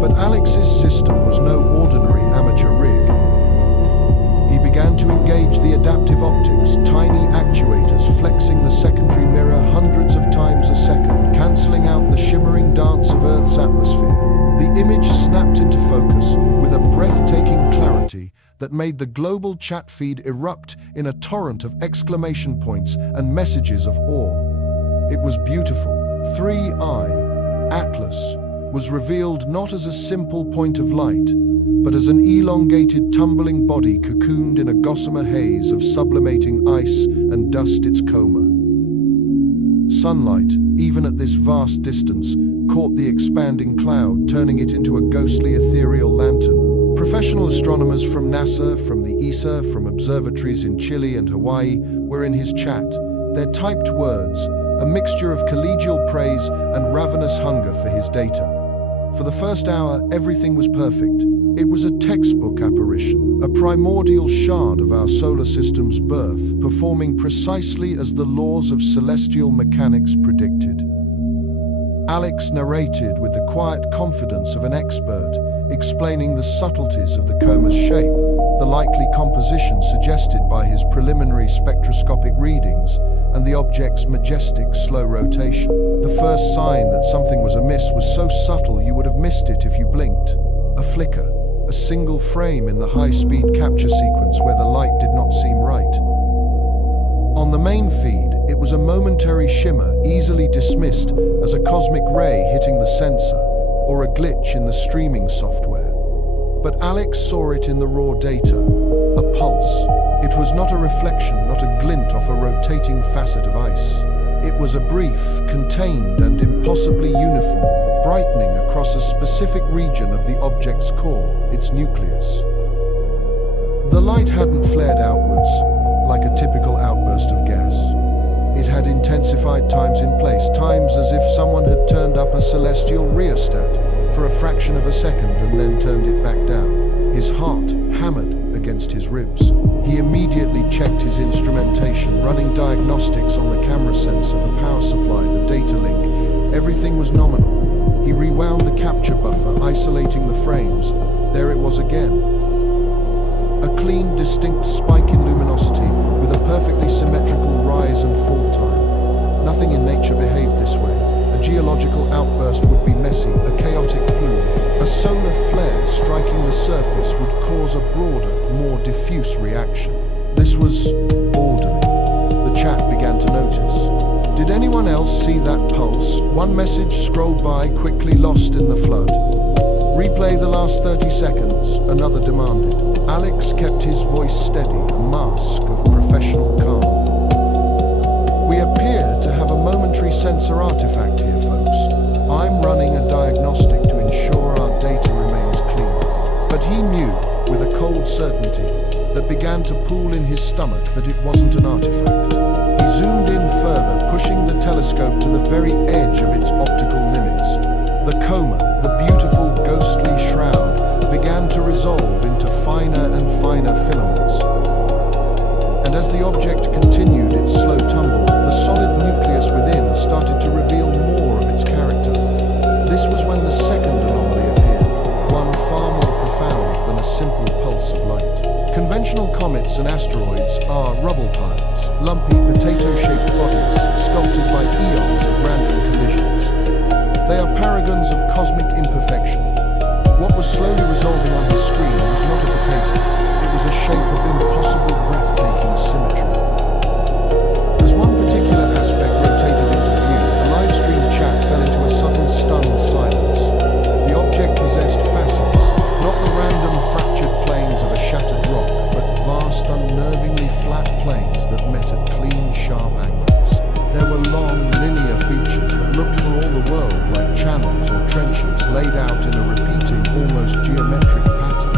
But Alex's system was no ordinary amateur rig. He began to engage the adaptive optics, tiny actuators flexing the secondary mirror hundreds of times a second, cancelling out the shimmering dance of Earth's atmosphere. The image snapped into focus with a breathtaking clarity that made the global chat feed erupt in a torrent of exclamation points and messages of awe. It was beautiful. 3I, Atlas, was revealed not as a simple point of light, but as an elongated, tumbling body cocooned in a gossamer haze of sublimating ice and dust its coma. Sunlight, even at this vast distance, caught the expanding cloud, turning it into a ghostly ethereal lantern. Professional astronomers from NASA, from the ESA, from observatories in Chile and Hawaii, were in his chat, their typed words, a mixture of collegial praise and ravenous hunger for his data. For the first hour, everything was perfect. It was a textbook apparition, a primordial shard of our solar system's birth, performing precisely as the laws of celestial mechanics predicted. Alex narrated with the quiet confidence of an expert, explaining the subtleties of the coma's shape, the likely composition suggested by his preliminary spectroscopic readings, and the object's majestic, slow rotation. The first sign that something was amiss was so subtle you would have missed it if you blinked. A flicker, a single frame in the high-speed capture sequence where the light did not seem right. On the main feed, it was a momentary shimmer easily dismissed as a cosmic ray hitting the sensor, or a glitch in the streaming software. But Alex saw it in the raw data, a pulse. It was not a reflection, not a glint off a rotating facet of ice. It was a brief, contained and impossibly uniform, brightening across a specific region of the object's core, its nucleus. The light hadn't flared outwards, like a typical outburst of gas. It had intensified times in place, times as if someone had turned up a celestial rheostat for a fraction of a second and then turned it back down. His heart hammered, against his ribs. He immediately checked his instrumentation, running diagnostics on the camera sensor, the power supply, the data link. Everything was nominal. He rewound the capture buffer, isolating the frames. There it was again. A clean, distinct spike in luminosity with a perfectly symmetrical rise and fall time. Nothing in nature behaved this way. A geological outburst would be messy, a chaotic plume. A solar flare striking the surface would cause a broader, more diffuse reaction. This was orderly. The chat began to notice. Did anyone else see that pulse? One message scrolled by, quickly lost in the flood. Replay the last 30 seconds, another demanded. Alex kept his voice steady, a mask of professional calm. We appear to have a momentary sensor artifact here, folks. I'm running a diagnostic to ensure our data remains clean. But he knew, with a cold certainty, that began to pool in his stomach, that it wasn't an artifact. He zoomed in further, pushing the telescope to the very edge of its optical limits. The coma, the beautiful ghostly shroud, began to resolve into finer and finer filaments. And as the object continued its slow tumble, the solid nucleus within started to reveal more of its character. This was when the second anomaly appeared, one far more profound than a simple pulse of light. Conventional comets and asteroids are rubble piles, lumpy potato-shaped bodies sculpted by eons of random collisions. They are paragons of cosmic imperfection. What was slowly resolving on his screen was not a potato. It was a shape of impossible, breathtaking symmetry. As one particular aspect rotated into view, the live stream chat fell into a sudden, stunned silence. The object possessed facets, not the random fractured planes of a shattered rock, but vast, unnervingly flat planes that met at clean, sharp angles. There were long, linear features that looked for all the world like channels or trenches laid out in a repeating, almost geometric pattern.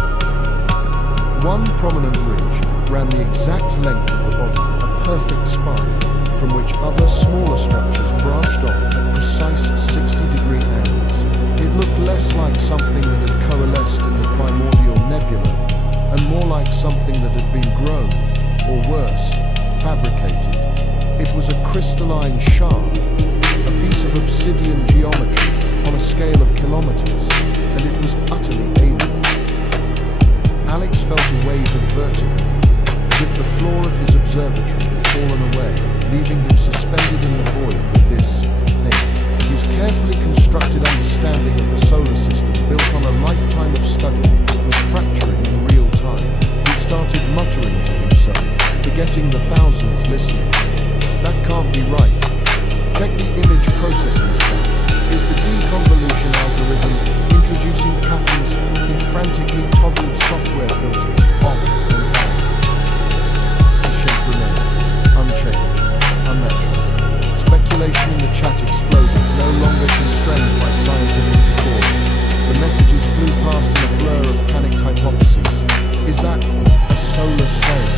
One prominent ridge ran the exact length of the body, a perfect spine, from which other, smaller structures branched off at precise 60-degree angles. It looked less like something that had coalesced in the primordial nebula, and more like something that had been grown, or worse, fabricated. It was a crystalline shard, a piece of obsidian geometry on a scale of kilometers, and it was utterly alien. Alex felt a wave of vertigo, as if the floor of his observatory had fallen away, leaving him suspended in the void with this thing. His carefully constructed understanding of the solar system, built on a lifetime of study, was fracturing in real time. He started muttering to himself, forgetting the thousands listening. That can't be right. Check the image processing step. Is the deconvolution algorithm introducing patterns? He frantically toggled software filters off and on. The shape remained unchanged, unnatural. Speculation in the chat exploded, no longer constrained by scientific decorum. The messages flew past in a blur of panicked hypotheses. Is that a solar sail?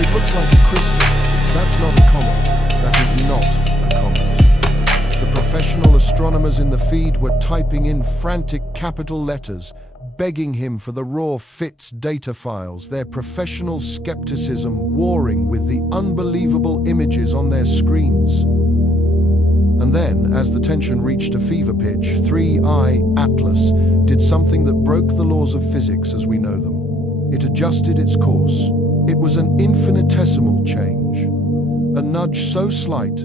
It looks like a crystal. That's not a comet. That is not a comet. The professional astronomers in the feed were typing in frantic capital letters, begging him for the raw FITS data files, their professional skepticism warring with the unbelievable images on their screens. And then, as the tension reached a fever pitch, 3I Atlas did something that broke the laws of physics as we know them. It adjusted its course. It was an infinitesimal change, a nudge so slight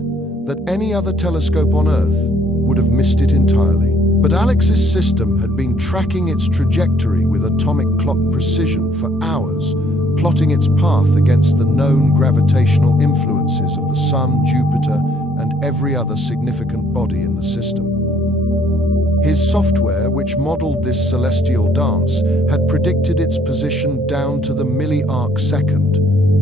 that any other telescope on Earth would have missed it entirely. But Alex's system had been tracking its trajectory with atomic clock precision for hours, plotting its path against the known gravitational influences of the Sun, Jupiter, and every other significant body in the system. His software, which modeled this celestial dance, had predicted its position down to the milliarc second,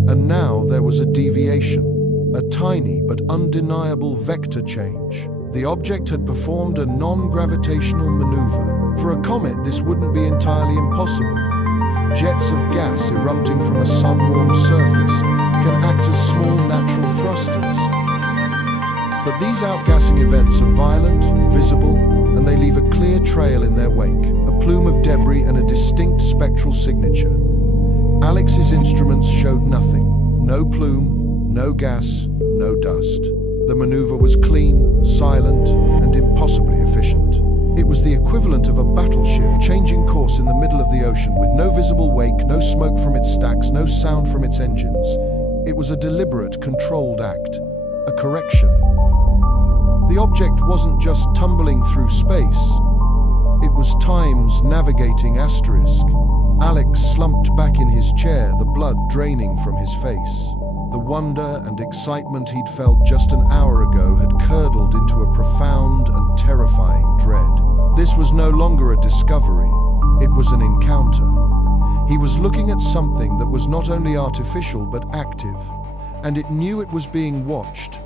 and now there was a deviation, a tiny but undeniable vector change. The object had performed a non-gravitational maneuver. For a comet, this wouldn't be entirely impossible. Jets of gas erupting from a sun-warmed surface can act as small natural thrusters. But these outgassing events are violent, visible, and they leave a clear trail in their wake, a plume of debris and a distinct spectral signature. Alex's instruments showed nothing. No plume, no gas, no dust. The maneuver was clean, silent, and impossibly efficient. It was the equivalent of a battleship changing course in the middle of the ocean with no visible wake, no smoke from its stacks, no sound from its engines. It was a deliberate, controlled act, a correction. The object wasn't just tumbling through space. It was time's navigating asterisk. Alex slumped back in his chair, the blood draining from his face. The wonder and excitement he'd felt just an hour ago had curdled into a profound and terrifying dread. This was no longer a discovery, it was an encounter. He was looking at something that was not only artificial but active, and it knew it was being watched.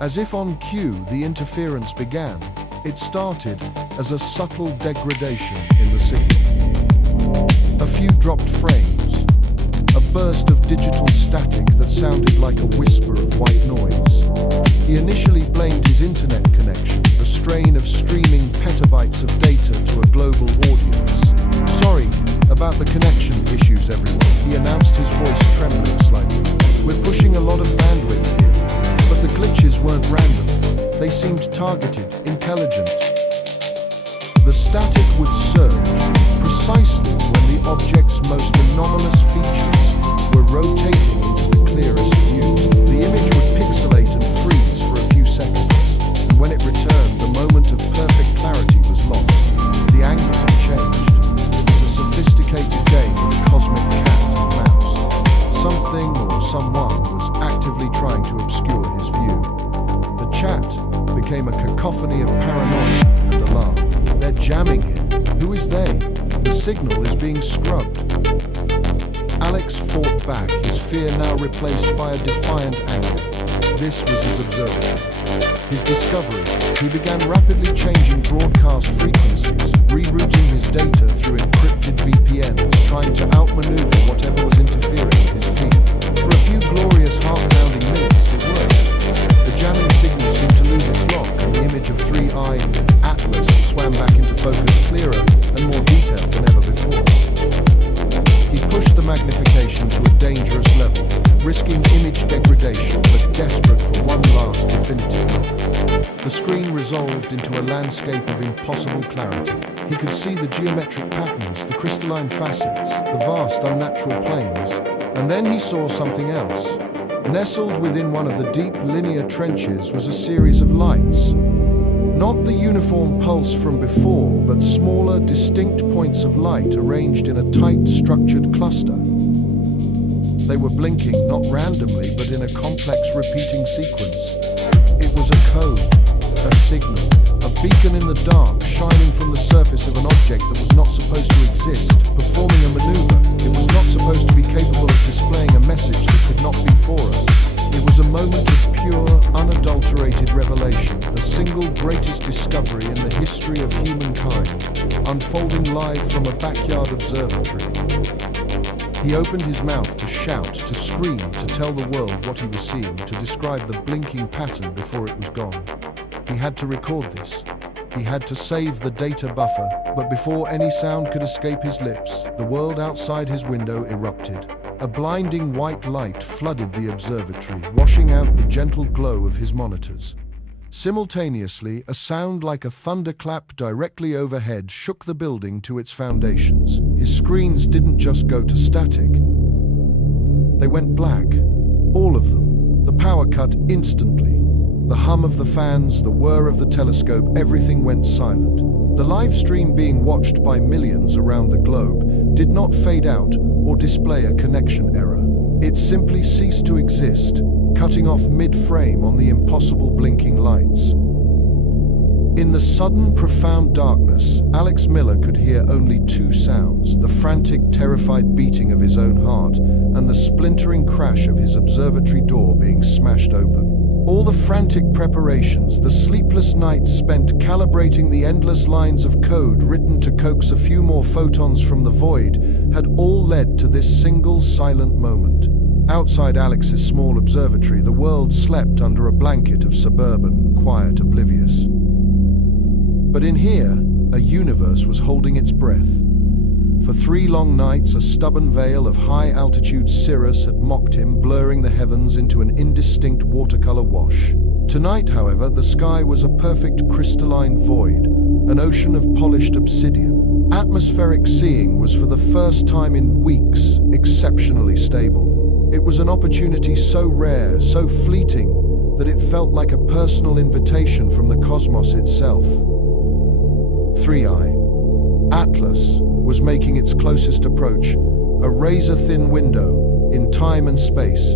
As if on cue, the interference began. It started as a subtle degradation in the signal. A few dropped frames, a burst of digital static that sounded like a whisper of white noise. He initially blamed his internet connection, the strain of streaming petabytes of data to a global audience. "Sorry about the connection issues, everyone," he announced, his voice trembling slightly. "We're pushing a lot of bandwidth here, but the glitches weren't random. They seemed targeted, intelligent." The static would surge precisely when the object's most anomalous features were rotating into the clearest view. The image would pixelate and freeze for a few seconds, and when it returned, the moment of perfect clarity was lost. The angle had changed. It was a sophisticated game of cosmic cat and mouse. Something or someone was actively trying to obscure his view. The chat became a cacophony of paranoia and alarm. "They're jamming him. Who is they? The signal is being scrubbed." Alex fought back, his fear now replaced by a defiant anger. This was his observation, his discovery. He began rapidly changing broadcast frequencies, rerouting his data through encrypted VPNs, trying to outmaneuver whatever was interfering with his feed. For a few glorious heart-pounding minutes, it worked. The jamming signal seemed to lose its lock, and the image of three-eyed Atlas swam back into focus, clearer and more detailed than ever before. He pushed the magnification to a dangerous level, risking image degradation but desperate for one last definitive look. The screen resolved into a landscape of impossible clarity. He could see the geometric patterns, the crystalline facets, the vast unnatural planes. And then he saw something else. Nestled within one of the deep linear trenches was a series of lights. Not the uniform pulse from before, but smaller, distinct points of light arranged in a tight, structured cluster. They were blinking, not randomly, but in a complex repeating sequence. It was a code, a signal, a beacon in the dark, shining from the surface of an object that was not supposed to exist, performing a maneuver. It was not supposed to be capable of displaying a message that could not be for us. It was a moment of pure, unadulterated revelation, the single greatest discovery in the history of humankind, unfolding live from a backyard observatory. He opened his mouth to shout, to scream, to tell the world what he was seeing, to describe the blinking pattern before it was gone. He had to record this. He had to save the data buffer, but before any sound could escape his lips, the world outside his window erupted. A blinding white light flooded the observatory, washing out the gentle glow of his monitors. Simultaneously, a sound like a thunderclap directly overhead shook the building to its foundations. His screens didn't just go to static. They went black. All of them. The power cut instantly. The hum of the fans, the whir of the telescope, everything went silent. The live stream being watched by millions around the globe did not fade out or display a connection error. It simply ceased to exist, cutting off mid-frame on the impossible blinking lights. In the sudden, profound darkness, Alex Miller could hear only two sounds: the frantic, terrified beating of his own heart and the splintering crash of his observatory door being smashed open. All the frantic preparations, the sleepless nights spent calibrating the endless lines of code written to coax a few more photons from the void, had all led to this single silent moment. Outside Alex's small observatory, the world slept under a blanket of suburban, quiet, oblivious. But in here, a universe was holding its breath. For 3 long nights, a stubborn veil of high-altitude cirrus had mocked him, blurring the heavens into an indistinct watercolor wash. Tonight, however, the sky was a perfect crystalline void, an ocean of polished obsidian. Atmospheric seeing was for the first time in weeks exceptionally stable. It was an opportunity so rare, so fleeting, that it felt like a personal invitation from the cosmos itself. 3i. Atlas was making its closest approach, a razor-thin window in time and space,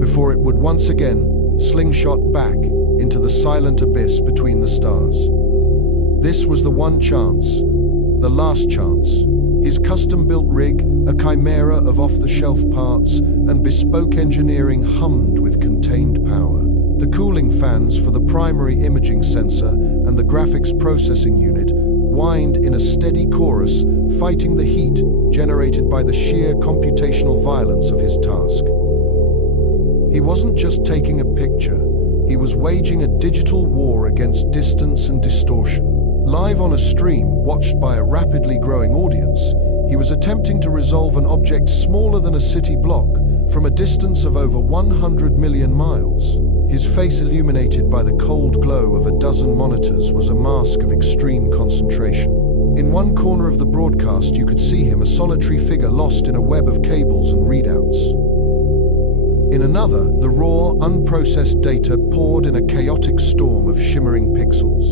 before it would once again slingshot back into the silent abyss between the stars. This was the one chance, the last chance. His custom-built rig, a chimera of off-the-shelf parts and bespoke engineering, hummed with contained power. The cooling fans for the primary imaging sensor and the graphics processing unit whined in a steady chorus, fighting the heat generated by the sheer computational violence of his task. He wasn't just taking a picture, he was waging a digital war against distance and distortion. Live on a stream, watched by a rapidly growing audience, he was attempting to resolve an object smaller than a city block from a distance of over 100 million miles. His face, illuminated by the cold glow of a dozen monitors, was a mask of extreme concentration. In one corner of the broadcast, you could see him, a solitary figure lost in a web of cables and readouts. In another, the raw, unprocessed data poured in a chaotic storm of shimmering pixels.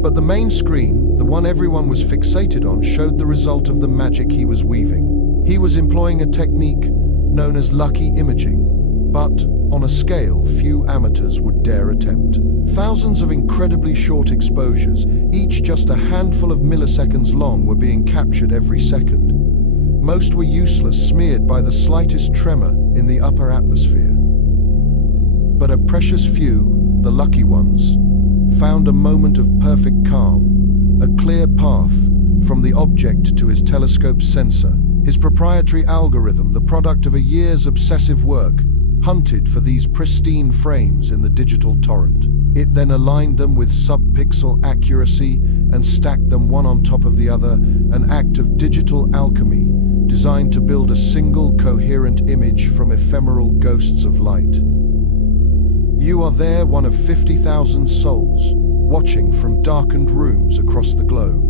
But the main screen, the one everyone was fixated on, showed the result of the magic he was weaving. He was employing a technique known as lucky imaging, but on a scale few amateurs would dare attempt. Thousands of incredibly short exposures, each just a handful of milliseconds long, were being captured every second. Most were useless, smeared by the slightest tremor in the upper atmosphere. But a precious few, the lucky ones, found a moment of perfect calm, a clear path from the object to his telescope's sensor. His proprietary algorithm, the product of a year's obsessive work, hunted for these pristine frames in the digital torrent. It then aligned them with sub-pixel accuracy and stacked them one on top of the other, an act of digital alchemy designed to build a single coherent image from ephemeral ghosts of light. You are there, one of 50,000 souls, watching from darkened rooms across the globe.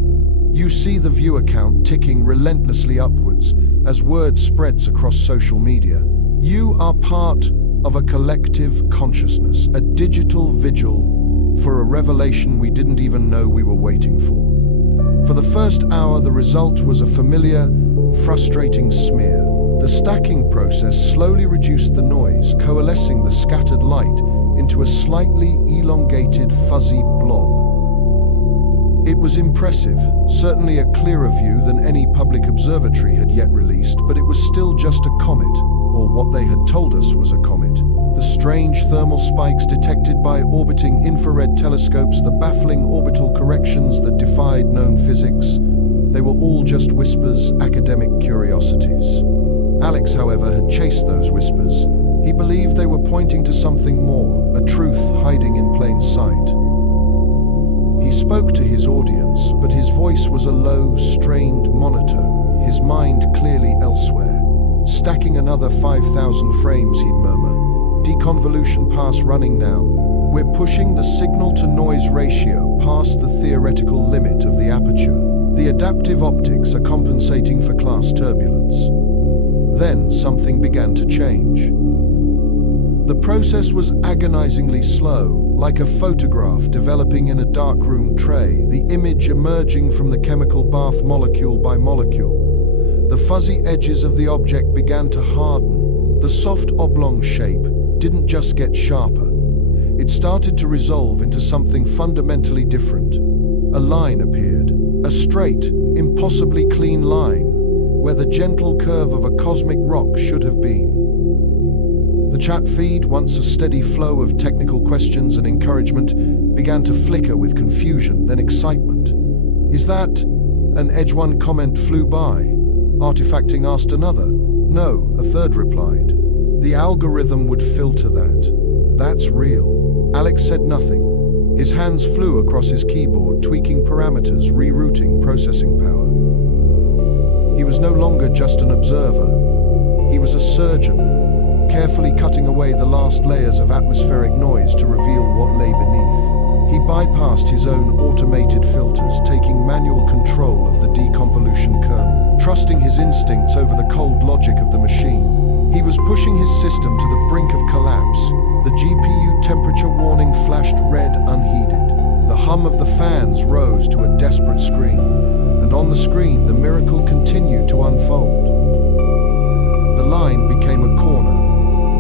You see the viewer count ticking relentlessly upwards as word spreads across social media. You are part of a collective consciousness, a digital vigil for a revelation we didn't even know we were waiting for. For the first hour, the result was a familiar, frustrating smear. The stacking process slowly reduced the noise, coalescing the scattered light into a slightly elongated, fuzzy blob. It was impressive, certainly a clearer view than any public observatory had yet released, but it was still just a comet, or what they had told us was a comet. The strange thermal spikes detected by orbiting infrared telescopes, the baffling orbital corrections that defied known physics, they were all just whispers, academic curiosities. Alex, however, had chased those whispers. He believed they were pointing to something more, a truth hiding in plain sight. He spoke to his audience, but his voice was a low, strained monotone, his mind clearly elsewhere. Stacking another 5,000 frames, he'd murmur. Deconvolution pass running now. We're pushing the signal-to-noise ratio past the theoretical limit of the aperture. The adaptive optics are compensating for class turbulence. Then something began to change. The process was agonizingly slow, like a photograph developing in a darkroom tray, the image emerging from the chemical bath molecule by molecule. The fuzzy edges of the object began to harden. The soft oblong shape didn't just get sharper. It started to resolve into something fundamentally different. A line appeared, a straight, impossibly clean line, where the gentle curve of a cosmic rock should have been. The chat feed, once a steady flow of technical questions and encouragement, began to flicker with confusion, then excitement. "Is that?" An Edge 1 comment flew by. Artifacting asked another. "No," a third replied. "The algorithm would filter that. That's real." Alex said nothing. His hands flew across his keyboard, tweaking parameters, rerouting processing power. He was no longer just an observer. He was a surgeon, carefully cutting away the last layers of atmospheric noise to reveal what lay beneath. He bypassed his own automated filters, taking manual control of the deconvolution kernel, trusting his instincts over the cold logic of the machine. He was pushing his system to the brink of collapse. The GPU temperature warning flashed red unheeded. The hum of the fans rose to a desperate scream, and on the screen the miracle continued to unfold. The line became a corner,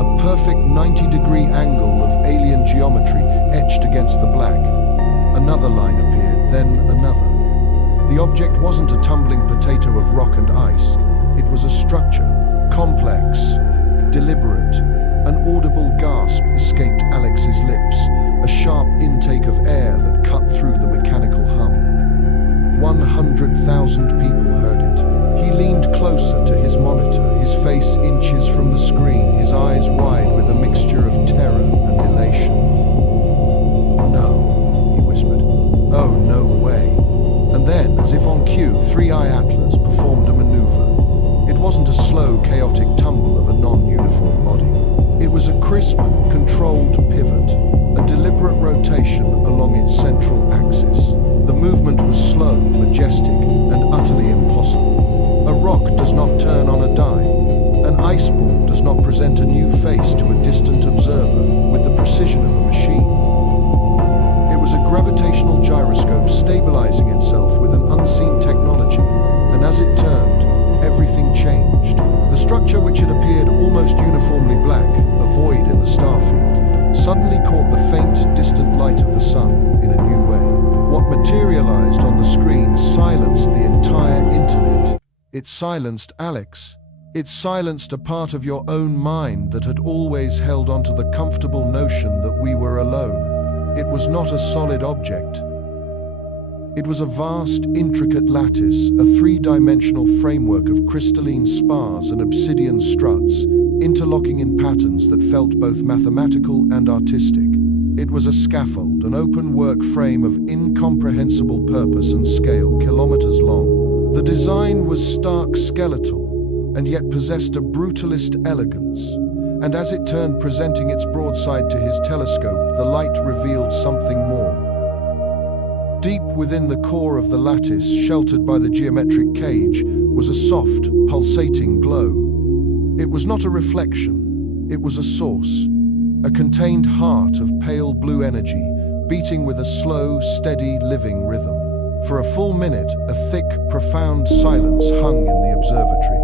a perfect 90-degree angle of alien geometry etched against the black. Another line appeared, then another. The object wasn't a tumbling potato of rock and ice. It was a structure, complex, deliberate. An audible gasp escaped Alex's lips, a sharp intake of air that cut through the mechanical hum. 100,000 people heard it. He leaned closer to his monitor, his face inches from the screen, his eyes wide with a mixture of terror and elation. "No," he whispered. "Oh, no way." And then, as if on cue, 3i Atlas performed a maneuver. It wasn't a slow, chaotic tumble of a non-uniform body. It was a crisp, controlled pivot, a deliberate rotation along its central axis. The movement was slow, majestic, and utterly impossible. A rock does not turn on a dime. An ice ball does not present a new face to a distant observer with the precision of a machine. It was a gravitational gyroscope stabilizing itself with an unseen technology, and as it turned, everything changed. The structure, which had appeared almost uniformly black, a void in the starfield, suddenly caught the faint, distant light of the sun in a new way. What materialized on the screen silenced the entire internet. It silenced Alex. It silenced a part of your own mind that had always held onto the comfortable notion that we were alone. It was not a solid object. It was a vast, intricate lattice, a three-dimensional framework of crystalline spars and obsidian struts, interlocking in patterns that felt both mathematical and artistic. It was a scaffold, an open work frame of incomprehensible purpose and scale, kilometers long. The design was stark skeletal, and yet possessed a brutalist elegance. And as it turned, presenting its broadside to his telescope, the light revealed something more. Deep within the core of the lattice, sheltered by the geometric cage, was a soft, pulsating glow. It was not a reflection, it was a source, a contained heart of pale blue energy, beating with a slow, steady, living rhythm. For a full minute, a thick, profound silence hung in the observatory.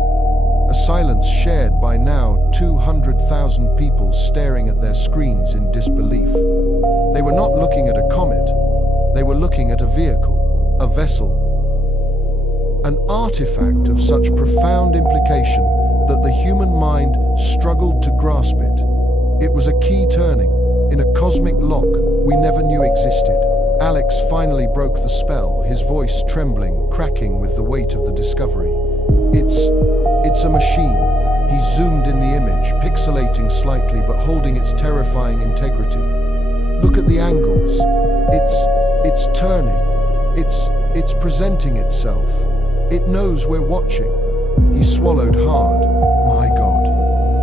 A silence shared by now 200,000 people staring at their screens in disbelief. They were not looking at a comet. They were looking at a vehicle, a vessel, an artifact of such profound implication that the human mind struggled to grasp it. It was a key turning in a cosmic lock we never knew existed. Alex finally broke the spell, his voice trembling, cracking with the weight of the discovery. It's a machine. He zoomed in the image, pixelating slightly but holding its terrifying integrity. Look at the angles. It's turning. It's presenting itself. It knows we're watching. He swallowed hard. My God,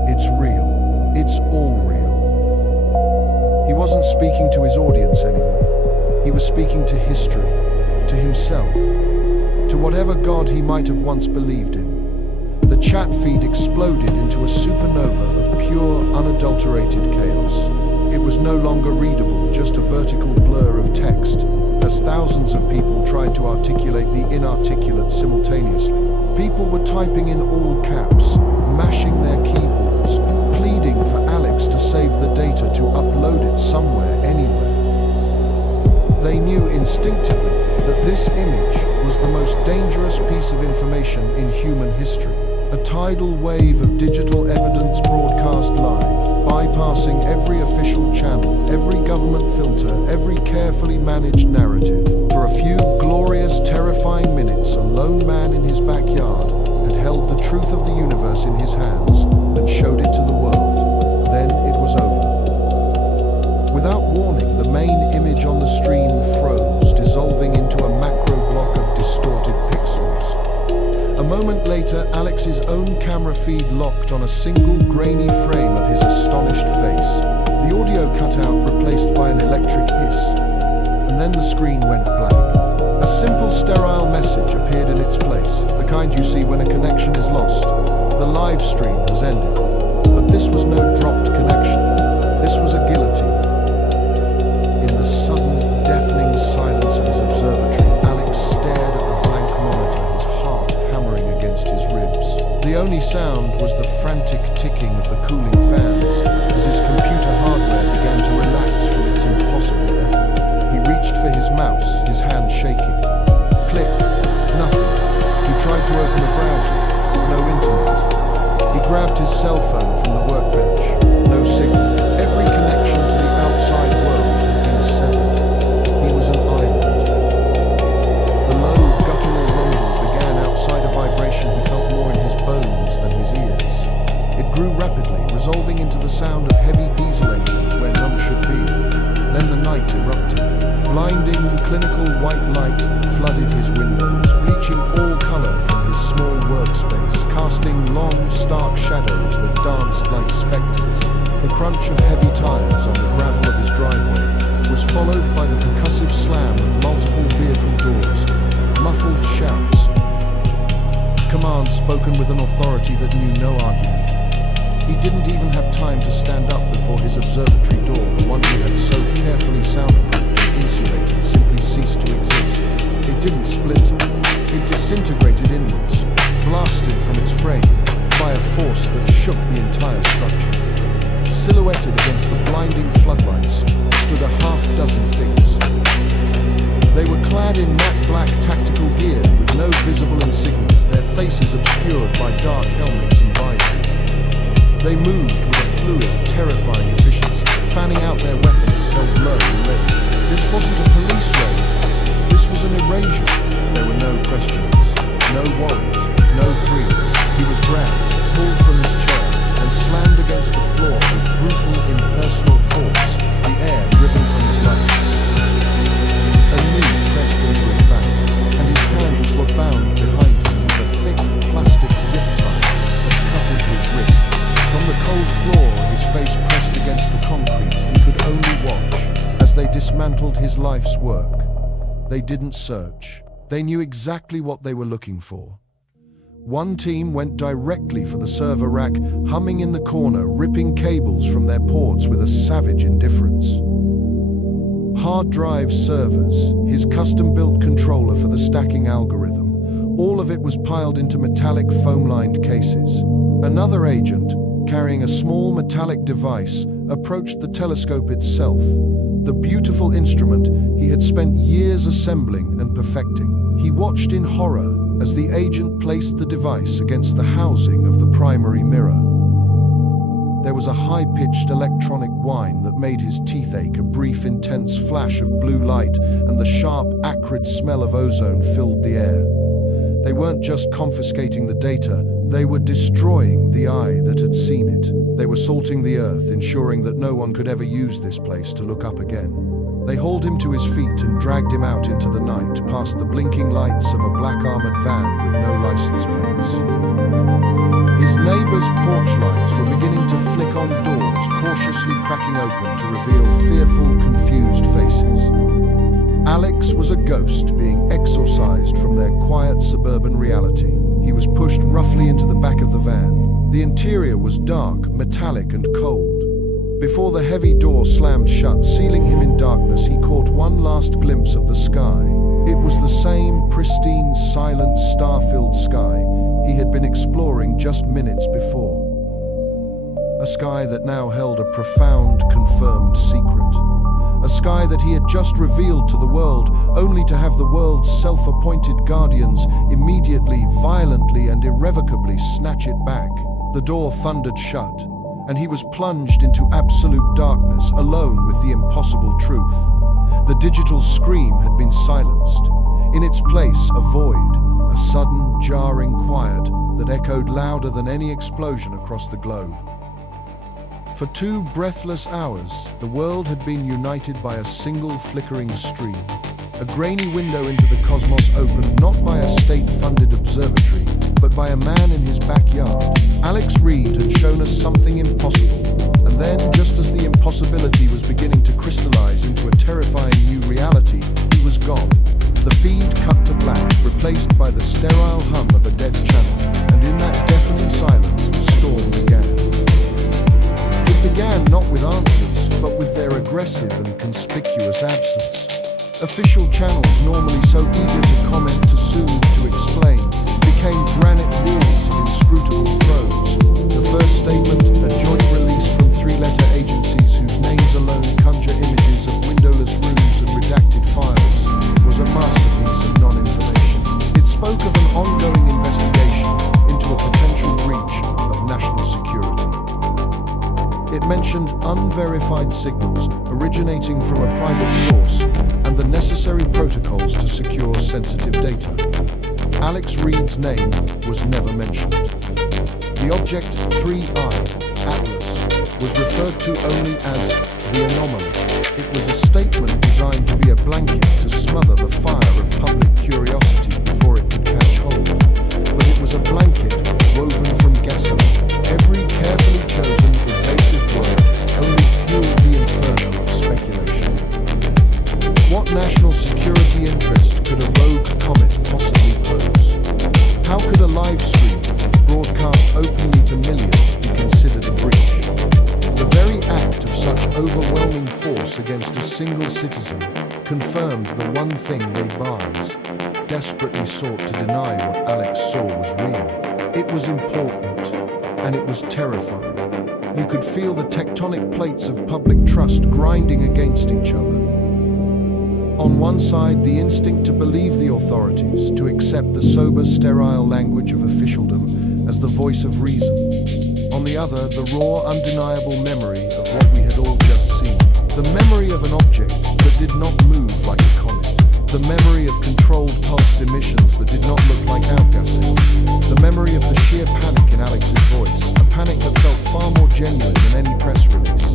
it's real. It's all real. He wasn't speaking to his audience anymore. He was speaking to history, to himself, to whatever God he might have once believed in. The chat feed exploded into a supernova of pure, unadulterated chaos. It was no longer readable, just a vertical blur of text, as thousands of people tried to articulate the inarticulate simultaneously. People were typing in all caps, mashing their keyboards, pleading for Alex to save the data, to upload it somewhere, anywhere. They knew instinctively that this image was the most dangerous piece of information in human history. A tidal wave of digital evidence broadcast live, bypassing every official channel, every government filter, every carefully managed narrative. For a few glorious, terrifying minutes, a lone man in his backyard had held the truth of the universe in his hands and showed it to the world. Then it was over. Without warning, the main image on the stream froze, dissolving into a macro block of distorted pixels. A moment later, later, Alex's own camera feed locked on a single grainy frame of his astonished face. The audio cut out, replaced by an electric hiss, and then the screen went black. A simple sterile message appeared in its place, the kind you see when a connection is lost. The live stream has ended. But this was no dropped connection. This was a guillotine. In the sudden, deafening silence of his observatory, Alex stared at the blank monitor, his heart hammering against his ribs. The only sound was the frantic ticking of the cooling fans as his computer hardware began to relax from its impossible effort. He reached for his mouse, his hand shaking. Click. Nothing. He tried to open a browser. No internet. He grabbed his cell phone from the workbench. No signal. Every connection to the outside world had been severed. He was an island. The low, guttural rumble began outside a vibration he felt more in his bones than his ears. It grew rapidly, resolving into the sound of heavy diesel engines where none should be. Then the night erupted. Blinding, clinical white light flooded his windows, bleaching all color from his small workspace, casting long, stark shadows that danced like specters. The crunch of heavy tires on the gravel of his driveway was followed by the percussive slam of multiple vehicle doors, muffled shouts, commands spoken with an authority that knew no argument. He didn't even have time to stand up before his observatory door, the one he had so carefully soundproofed and insulated, simply ceased to exist. It didn't splinter. It disintegrated inwards, blasted from its frame by a force that shook the entire structure. Silhouetted against the blinding floodlights stood a half-dozen figures. They were clad in matte black tactical gear with no visible insignia, their faces obscured by dark helmets and visors. They moved with a fluid, terrifying efficiency, fanning out their weapons held low and ready. This wasn't a police raid. This was an erasure. There were no questions, no warrant, no freeze. He was grabbed, pulled from his chair, and slammed against the floor with brutal, impersonal force, the air driven from his lungs. A knee pressed into his back, and his hands were bound behind him with a thick plastic zip tie that cut into his wrists. From the cold floor, his face pressed against the concrete, he could only watch as they dismantled his life's work. They didn't search. They knew exactly what they were looking for. One team went directly for the server rack, humming in the corner, ripping cables from their ports with a savage indifference. Hard drive servers, his custom-built controller for the stacking algorithm, all of it was piled into metallic foam-lined cases. Another agent, carrying a small metallic device, approached the telescope itself, the beautiful instrument he had spent years assembling and perfecting. He watched in horror as the agent placed the device against the housing of the primary mirror. There was a high-pitched electronic whine that made his teeth ache. A brief, intense flash of blue light and the sharp, acrid smell of ozone filled the air. They weren't just confiscating the data, they were destroying the eye that had seen it. They were salting the earth, ensuring that no one could ever use this place to look up again. They hauled him to his feet and dragged him out into the night, past the blinking lights of a black armored van with no license plates. His neighbor's porch lights were beginning to flick on doors, cautiously cracking open to reveal fearful, confused faces. Alex was a ghost being exorcised from their quiet suburban reality. He was pushed roughly into the back of the van. The interior was dark, metallic, and cold. Before the heavy door slammed shut, sealing him in darkness, he caught one last glimpse of the sky. It was the same pristine, silent, star-filled sky he had been exploring just minutes before. A sky that now held a profound, confirmed secret. A sky that he had just revealed to the world, only to have the world's self-appointed guardians immediately, violently, and irrevocably snatch it back. The door thundered shut, and he was plunged into absolute darkness, alone with the impossible truth. The digital scream had been silenced. In its place, a void, a sudden, jarring quiet that echoed louder than any explosion across the globe. For 2 breathless hours, the world had been united by a single flickering stream. A grainy window into the cosmos opened not by a state-funded observatory, but by a man in his backyard. Alex Reid had shown us something impossible. And then, just as the impossibility was beginning to crystallize into a terrifying new reality, he was gone. The feed cut to black, replaced by the sterile hum of a dead channel. And in that deafening silence, the storm began. It began not with answers, but with their aggressive and conspicuous absence. Official channels, normally so eager to comment, to soothe, to explain, became granite walls of inscrutable prose. The first statement, a joint release from three-letter agencies whose names alone conjure images of windowless rooms and redacted files, was a masterpiece of non-information. It spoke of an ongoing investigation into a potential breach of national security. It mentioned unverified signals originating from a private source and the necessary protocols to secure sensitive data. Alex Reid's name was never mentioned. The object 3I, Atlas, was referred to only as the anomaly. It was a statement designed to be a blanket to smother the fire of public curiosity before it could catch hold. But it was a blanket woven from gasoline. Every carefully chosen, evasive word only fueled the inferno of speculation. What national security interest could a rogue comet possibly pose? How could a live stream, broadcast openly to millions, be considered a breach? The very act of such overwhelming force against a single citizen confirmed the one thing they buys, desperately sought to deny what Alex saw was real. It was important, and it was terrifying. You could feel the tectonic plates of public trust grinding against each other. On one side, the instinct to believe the authorities, to accept the sober, sterile language of officialdom as the voice of reason. On the other, the raw, undeniable memory of what we had all just seen. The memory of an object that did not move like a comet. The memory of controlled pulsed emissions that did not look like outgassing. The memory of the sheer panic in Alex's voice, a panic that felt far more genuine than any press release.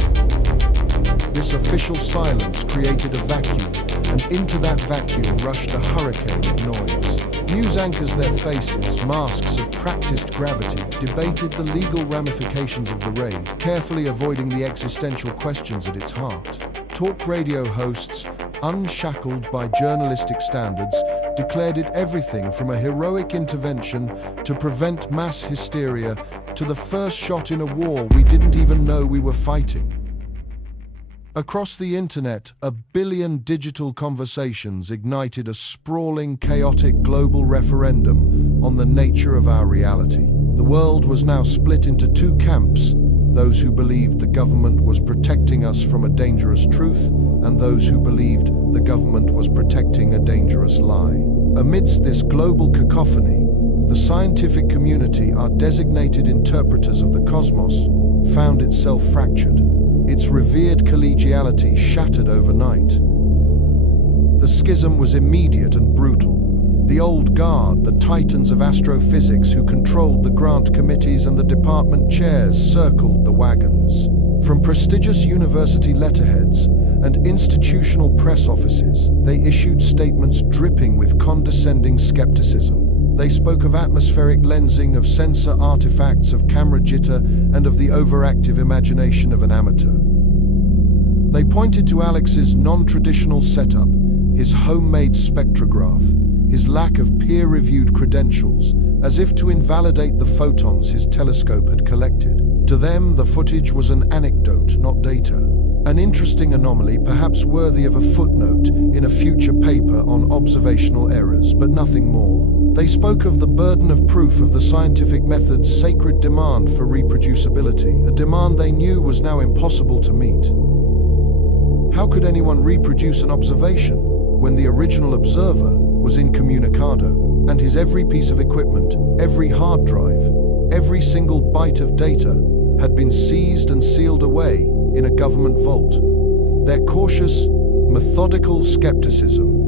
This official silence created a vacuum, and into that vacuum rushed a hurricane of noise. News anchors, their faces, masks of practiced gravity, debated the legal ramifications of the raid, carefully avoiding the existential questions at its heart. Talk radio hosts, unshackled by journalistic standards, declared it everything from a heroic intervention to prevent mass hysteria to the first shot in a war we didn't even know we were fighting. Across the internet, 1 billion digital conversations ignited a sprawling, chaotic global referendum on the nature of our reality. The world was now split into two camps, those who believed the government was protecting us from a dangerous truth, and those who believed the government was protecting a dangerous lie. Amidst this global cacophony, the scientific community, our designated interpreters of the cosmos, found itself fractured. Its revered collegiality shattered overnight. The schism was immediate and brutal. The old guard, the titans of astrophysics who controlled the grant committees and the department chairs, circled the wagons. From prestigious university letterheads and institutional press offices, they issued statements dripping with condescending skepticism. They spoke of atmospheric lensing, of sensor artifacts, of camera jitter, and of the overactive imagination of an amateur. They pointed to Alex's non-traditional setup, his homemade spectrograph, his lack of peer-reviewed credentials, as if to invalidate the photons his telescope had collected. To them, the footage was an anecdote, not data. An interesting anomaly, perhaps worthy of a footnote in a future paper on observational errors, but nothing more. They spoke of the burden of proof of the scientific method's sacred demand for reproducibility, a demand they knew was now impossible to meet. How could anyone reproduce an observation when the original observer was incommunicado, and his every piece of equipment, every hard drive, every single byte of data had been seized and sealed away in a government vault? Their cautious, methodical skepticism,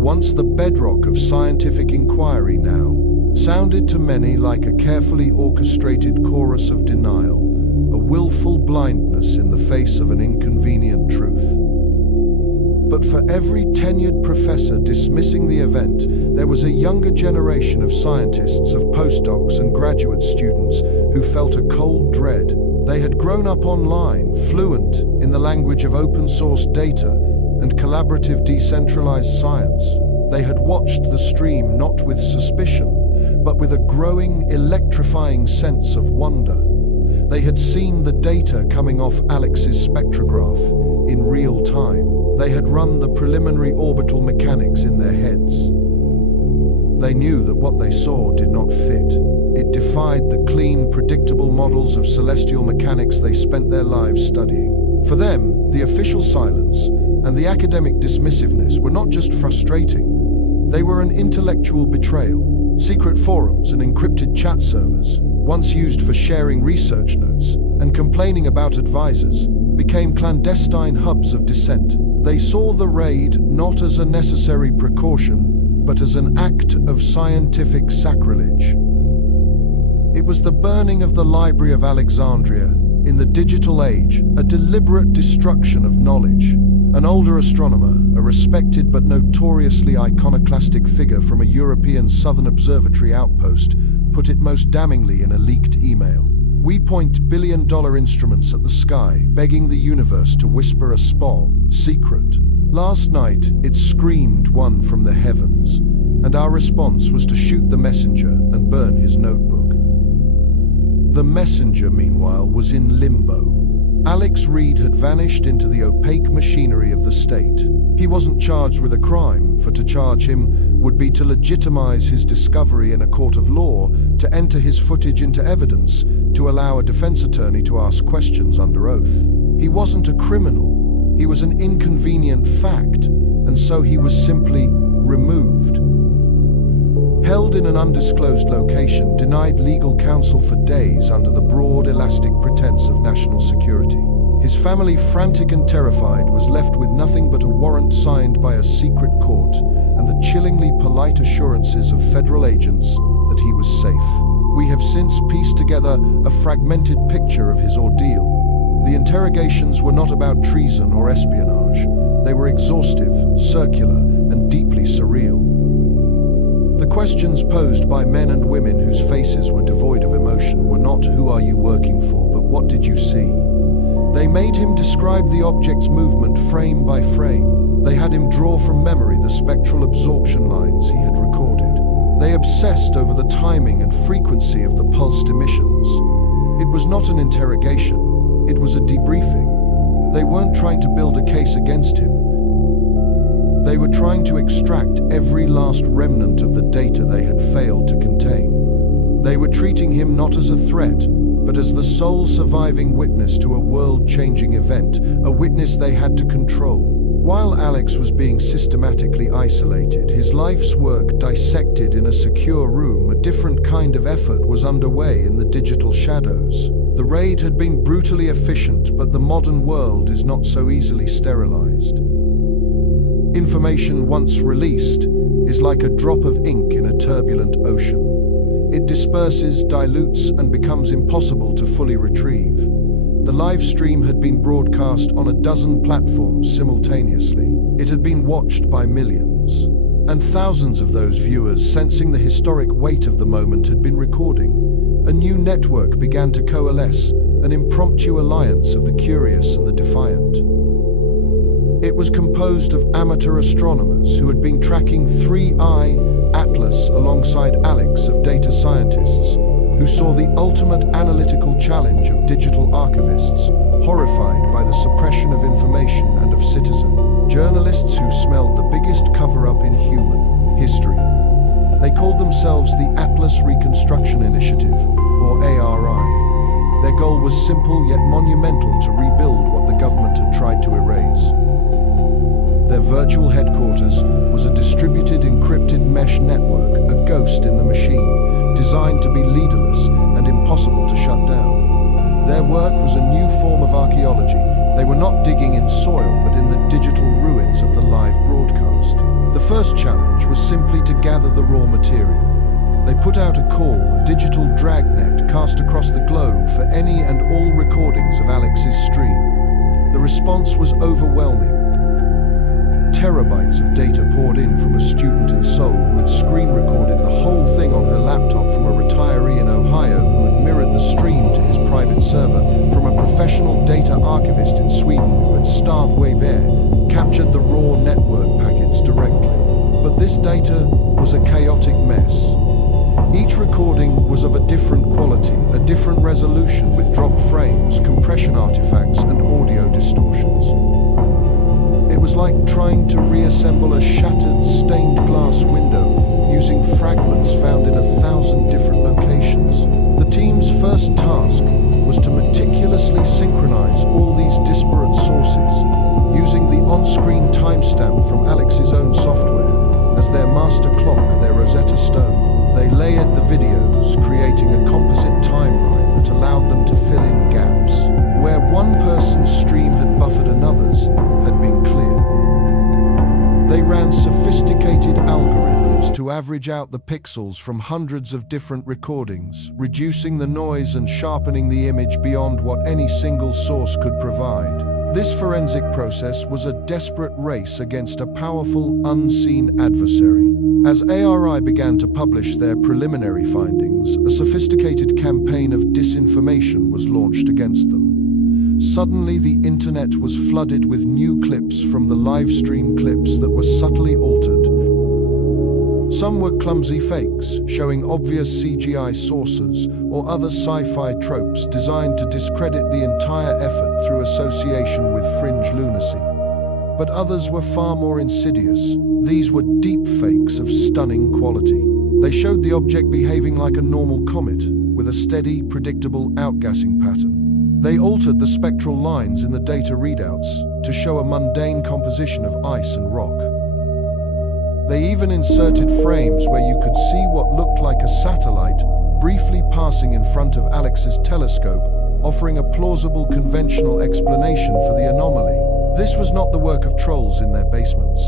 once the bedrock of scientific inquiry, now sounded to many like a carefully orchestrated chorus of denial, a willful blindness in the face of an inconvenient truth. But for every tenured professor dismissing the event, there was a younger generation of scientists, of postdocs and graduate students who felt a cold dread. They had grown up online, fluent in the language of open-source data and collaborative decentralized science. They had watched the stream not with suspicion, but with a growing, electrifying sense of wonder. They had seen the data coming off Alex's spectrograph in real time. They had run the preliminary orbital mechanics in their heads. They knew that what they saw did not fit. It defied the clean, predictable models of celestial mechanics they spent their lives studying. For them, the official silence and the academic dismissiveness were not just frustrating. They were an intellectual betrayal. Secret forums and encrypted chat servers, once used for sharing research notes and complaining about advisors, became clandestine hubs of dissent. They saw the raid not as a necessary precaution, but as an act of scientific sacrilege. It was the burning of the Library of Alexandria in the digital age, a deliberate destruction of knowledge. An older astronomer, a respected but notoriously iconoclastic figure from a European Southern Observatory outpost, put it most damningly in a leaked email. "We point billion-dollar instruments at the sky, begging the universe to whisper a small secret. Last night, it screamed one from the heavens, and our response was to shoot the messenger and burn his notebook." The messenger, meanwhile, was in limbo. Alex Reed had vanished into the opaque machinery of the state. He wasn't charged with a crime, for to charge him would be to legitimize his discovery in a court of law, to enter his footage into evidence, to allow a defense attorney to ask questions under oath. He wasn't a criminal. He was an inconvenient fact, and so he was simply removed. Held in an undisclosed location, denied legal counsel for days under the broad, elastic pretense of national security. His family, frantic and terrified, was left with nothing but a warrant signed by a secret court and the chillingly polite assurances of federal agents that he was safe. We have since pieced together a fragmented picture of his ordeal. The interrogations were not about treason or espionage. They were exhaustive, circular, and deeply surreal. The questions posed by men and women whose faces were devoid of emotion were not "who are you working for," but "what did you see?" They made him describe the object's movement frame by frame. They had him draw from memory the spectral absorption lines he had recorded. They obsessed over the timing and frequency of the pulsed emissions. It was not an interrogation, it was a debriefing. They weren't trying to build a case against him. They were trying to extract every last remnant of the data they had failed to contain. They were treating him not as a threat, but as the sole surviving witness to a world-changing event, a witness they had to control. While Alex was being systematically isolated, his life's work dissected in a secure room, a different kind of effort was underway in the digital shadows. The raid had been brutally efficient, but the modern world is not so easily sterilized. Information once released is like a drop of ink in a turbulent ocean. It disperses, dilutes, and becomes impossible to fully retrieve. The live stream had been broadcast on a dozen platforms simultaneously. It had been watched by millions. And thousands of those viewers, sensing the historic weight of the moment, had been recording. A new network began to coalesce, an impromptu alliance of the curious and the defiant. It was composed of amateur astronomers who had been tracking 3I Atlas alongside Alex, of data scientists who saw the ultimate analytical challenge of digital archivists, horrified by the suppression of information, and of citizen journalists who smelled the biggest cover-up in human history. They called themselves the Atlas Reconstruction Initiative, or ARI. Their goal was simple yet monumental: to rebuild what the government had tried to erase. Their virtual headquarters was a distributed, encrypted mesh network, a ghost in the machine, designed to be leaderless and impossible to shut down. Their work was a new form of archaeology. They were not digging in soil, but in the digital ruins of the live broadcast. The first challenge was simply to gather the raw material. They put out a call, a digital dragnet cast across the globe for any and all recordings of Alex's stream. The response was overwhelming. terabytes of data poured in from a student in Seoul who had screen recorded the whole thing on her laptop, from a retiree in Ohio who had mirrored the stream to his private server, from a professional data archivist in Sweden who had Starwave Air captured the raw network packets directly. But this data was a chaotic mess. Each recording was of a different quality, a different resolution, with dropped frames, compression artifacts, and audio distortions. It was like trying to reassemble a shattered, stained glass window using fragments found in 1,000 different locations. The team's first task was to meticulously synchronize all these disparate sources, using the on-screen timestamp from Alex's own software as their master clock, their Rosetta Stone. They layered the videos, creating a composite timeline that allowed them to fill in gaps. Where one person's stream had buffered another's had been clear. They ran sophisticated algorithms to average out the pixels from hundreds of different recordings, reducing the noise and sharpening the image beyond what any single source could provide. This forensic process was a desperate race against a powerful, unseen adversary. As ARI began to publish their preliminary findings, a sophisticated campaign of disinformation was launched against them. Suddenly, the internet was flooded with new clips from the live stream clips that were subtly altered. Some were clumsy fakes, showing obvious CGI sources or other sci-fi tropes designed to discredit the entire effort through association with fringe lunacy. But others were far more insidious. These were deep fakes of stunning quality. They showed the object behaving like a normal comet, with a steady, predictable outgassing pattern. They altered the spectral lines in the data readouts to show a mundane composition of ice and rock. They even inserted frames where you could see what looked like a satellite briefly passing in front of Alex's telescope, offering a plausible conventional explanation for the anomaly. This was not the work of trolls in their basements.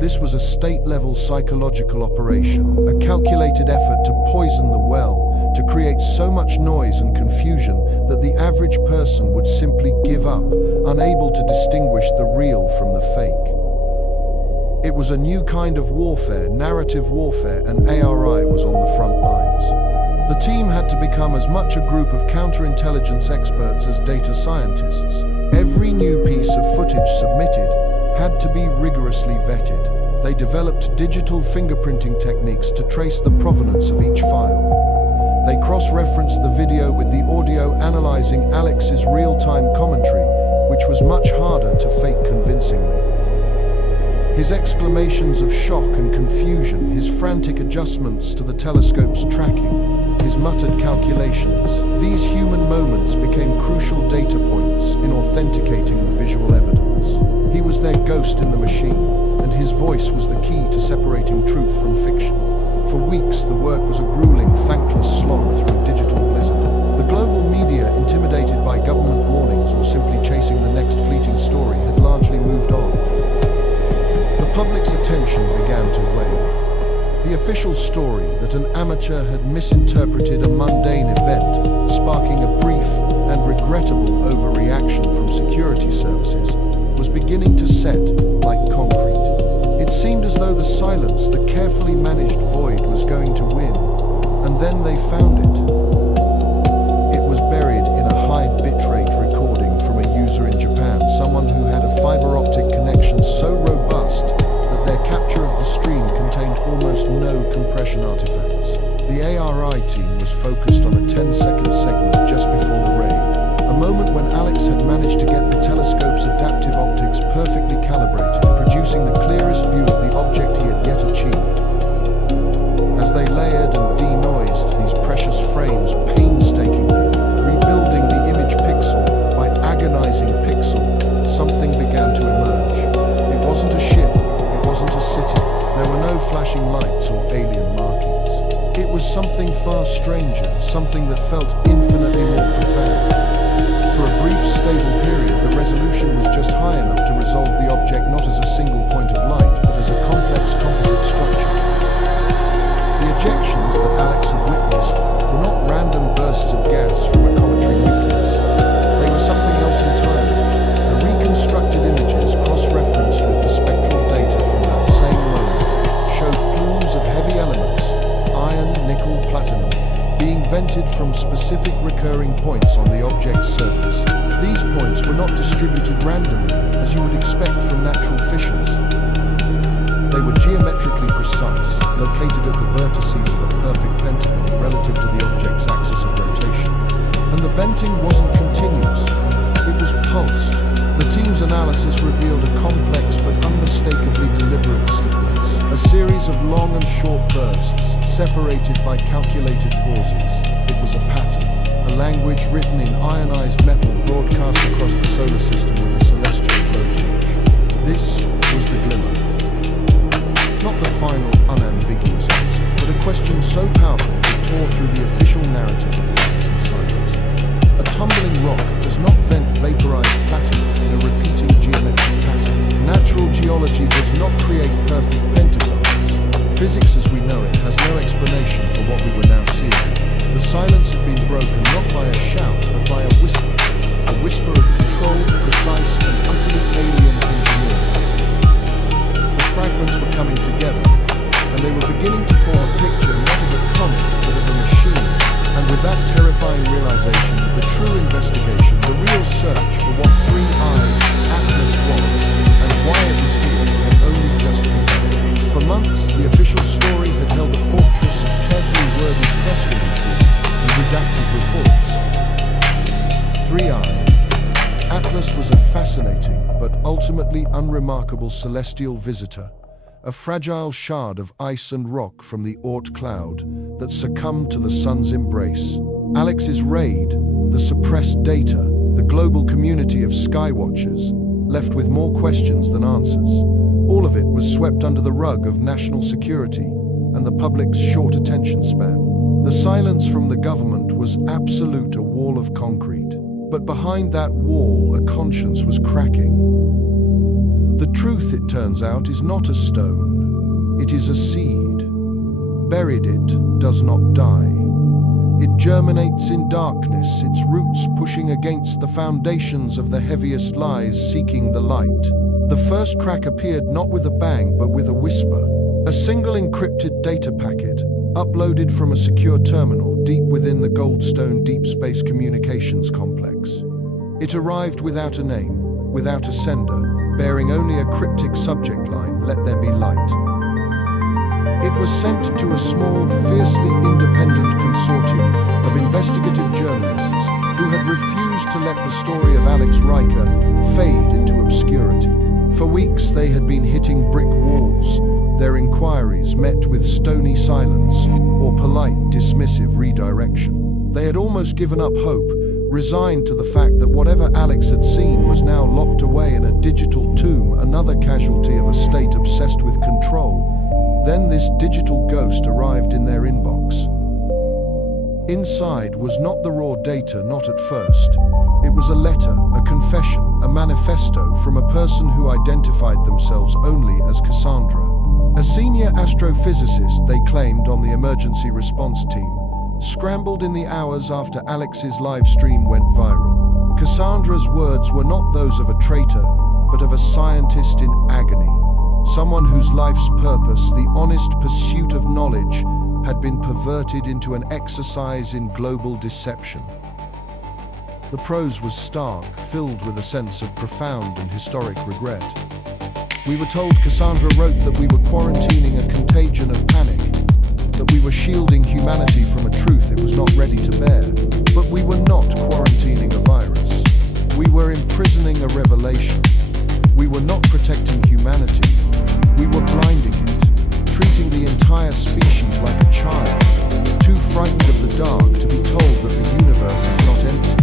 This was a state-level psychological operation, a calculated effort to poison the well, to create so much noise and confusion that the average person would simply give up, unable to distinguish the real from the fake. It was a new kind of warfare, narrative warfare, and ARI was on the front lines. The team had to become as much a group of counterintelligence experts as data scientists. Every new piece of footage submitted had to be rigorously vetted. They developed digital fingerprinting techniques to trace the provenance of each file. They cross-referenced the video with the audio, analyzing Alex's real-time commentary, which was much harder to fake convincingly. His exclamations of shock and confusion, his frantic adjustments to the telescope's tracking, his muttered calculations, these human moments became crucial data points in authenticating the visual evidence. He was their ghost in the machine, and his voice was the key to separating truth from fiction. For weeks, the work was a grueling, thankless slog through a digital blizzard. The global media, intimidated by government warnings or simply chasing the next fleeting story, had largely moved on. The public's attention began to wane. The official story that an amateur had misinterpreted a mundane event, sparking a brief and regrettable overreaction from security services, was beginning to set like concrete. It seemed as though the silence, the carefully managed void, was going to win, and then they found it. It was buried in a high bitrate recording from a user in Japan, someone who had a fiber optic connection so robust that their capture of the stream contained almost no compression artifacts. The ARI team was focused on a 10-second segment just before the raid, a moment when Alex had managed to get the telescope's adaptive optics perfectly calibrated, producing the clearest view of the object he had yet achieved. As they layered and denoised these precious frames painstakingly, rebuilding the image pixel by agonizing pixel, something began to emerge. It wasn't a ship, it wasn't a city, there were no flashing lights or alien markings. It was something far stranger, something that felt infinitely more profound. For a brief, stable period, the resolution was just high enough to resolve the object not as a single point of light, but as a complex composite structure. The ejections that Alex had witnessed were not random bursts of gas from a cometary nucleus. They were something else entirely. The reconstructed images cross-referenced with the spectral data prevented from specific recurring points on the object's surface. These points were not distributed randomly, as you would expect from natural fissures. They were geometrically precise, located at the vertices of a perfect pentagon relative to the object's axis of rotation. And the venting wasn't continuous, it was pulsed. The team's analysis revealed a complex but unmistakably deliberate sequence, a series of long and short bursts, separated by calculated pauses. It was a pattern, a language written in ionized metal broadcast across the solar system with a celestial blowtorch. This was the glimmer. Not the final, unambiguous answer, but a question so powerful it tore through the official narrative of light and silence. A tumbling rock does not vent vaporized platinum in a repeating geometric pattern. Natural geology does not create perfect pentagons. Physics as we know it has no explanation for what we were now seeing. The silence had been broken not by a shout, but by a whisper of controlled, precise, and utterly alien engineering. The fragments were coming together, and they were beginning to form a picture not of a comet, but of a machine. And with that terrifying realization, the true investigation, the real search for what 3I Atlas was, and why it was here, had only just begun. For months, the official story had held a fortress of carefully worded press releases and redacted reports. 3I Atlas was a fascinating, but ultimately unremarkable celestial visitor, a fragile shard of ice and rock from the Oort cloud that succumbed to the sun's embrace. Alex's raid, the suppressed data, the global community of skywatchers, left with more questions than answers. All of it was swept under the rug of national security and the public's short attention span. The silence from the government was absolute, a wall of concrete. But behind that wall, a conscience was cracking. The truth, it turns out, is not a stone. It is a seed. Buried, it does not die. It germinates in darkness, its roots pushing against the foundations of the heaviest lies, seeking the light. The first crack appeared not with a bang, but with a whisper. A single encrypted data packet, uploaded from a secure terminal deep within the Goldstone Deep Space Communications Complex. It arrived without a name, without a sender, bearing only a cryptic subject line, "Let there be light." It was sent to a small, fiercely independent consortium of investigative journalists who had refused to let the story of Alex Riker fade into obscurity. For weeks they had been hitting brick walls, their inquiries met with stony silence or polite, dismissive redirection. They had almost given up hope, resigned to the fact that whatever Alex had seen was now locked away in a digital tomb, another casualty of a state obsessed with control. Then this digital ghost arrived in their inbox. Inside was not the raw data, not at first. It was a letter, a confession, a manifesto from a person who identified themselves only as Cassandra. A senior astrophysicist, they claimed on the emergency response team, scrambled in the hours after Alex's live stream went viral. Cassandra's words were not those of a traitor, but of a scientist in agony. Someone whose life's purpose, the honest pursuit of knowledge, had been perverted into an exercise in global deception. The prose was stark, filled with a sense of profound and historic regret. We were told Cassandra wrote that we were quarantining a contagion of panic, that we were shielding humanity from a truth it was not ready to bear. But we were not quarantining a virus. We were imprisoning a revelation. We were not protecting humanity. We were blinding it, treating the entire species like a child, too frightened of the dark to be told that the universe is not empty.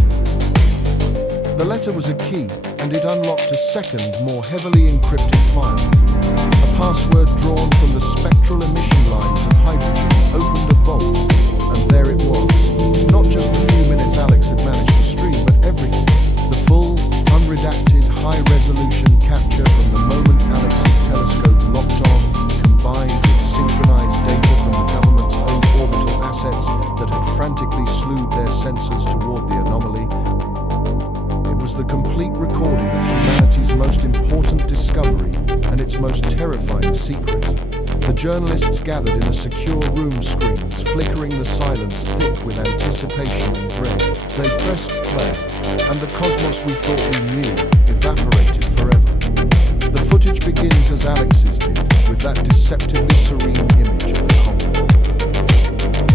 The letter was a key, and it unlocked a second, more heavily encrypted file. A password drawn from the spectral emission lines of hydrogen opened a vault, and there it was. Not just the few minutes Alex had managed to stream, but everything. The full, unredacted, high-resolution capture from the moment Alex's telescope locked on, combined with synchronized data from the government's own orbital assets that had frantically slewed their sensors toward the anomaly. It was the complete recording of humanity's most important discovery and its most terrifying secret. The journalists gathered in a secure room, screens flickering the silence thick with anticipation and dread. They pressed play, and the cosmos we thought we knew evaporated forever. The footage begins as Alex's did, with that deceptively serene image of the comet.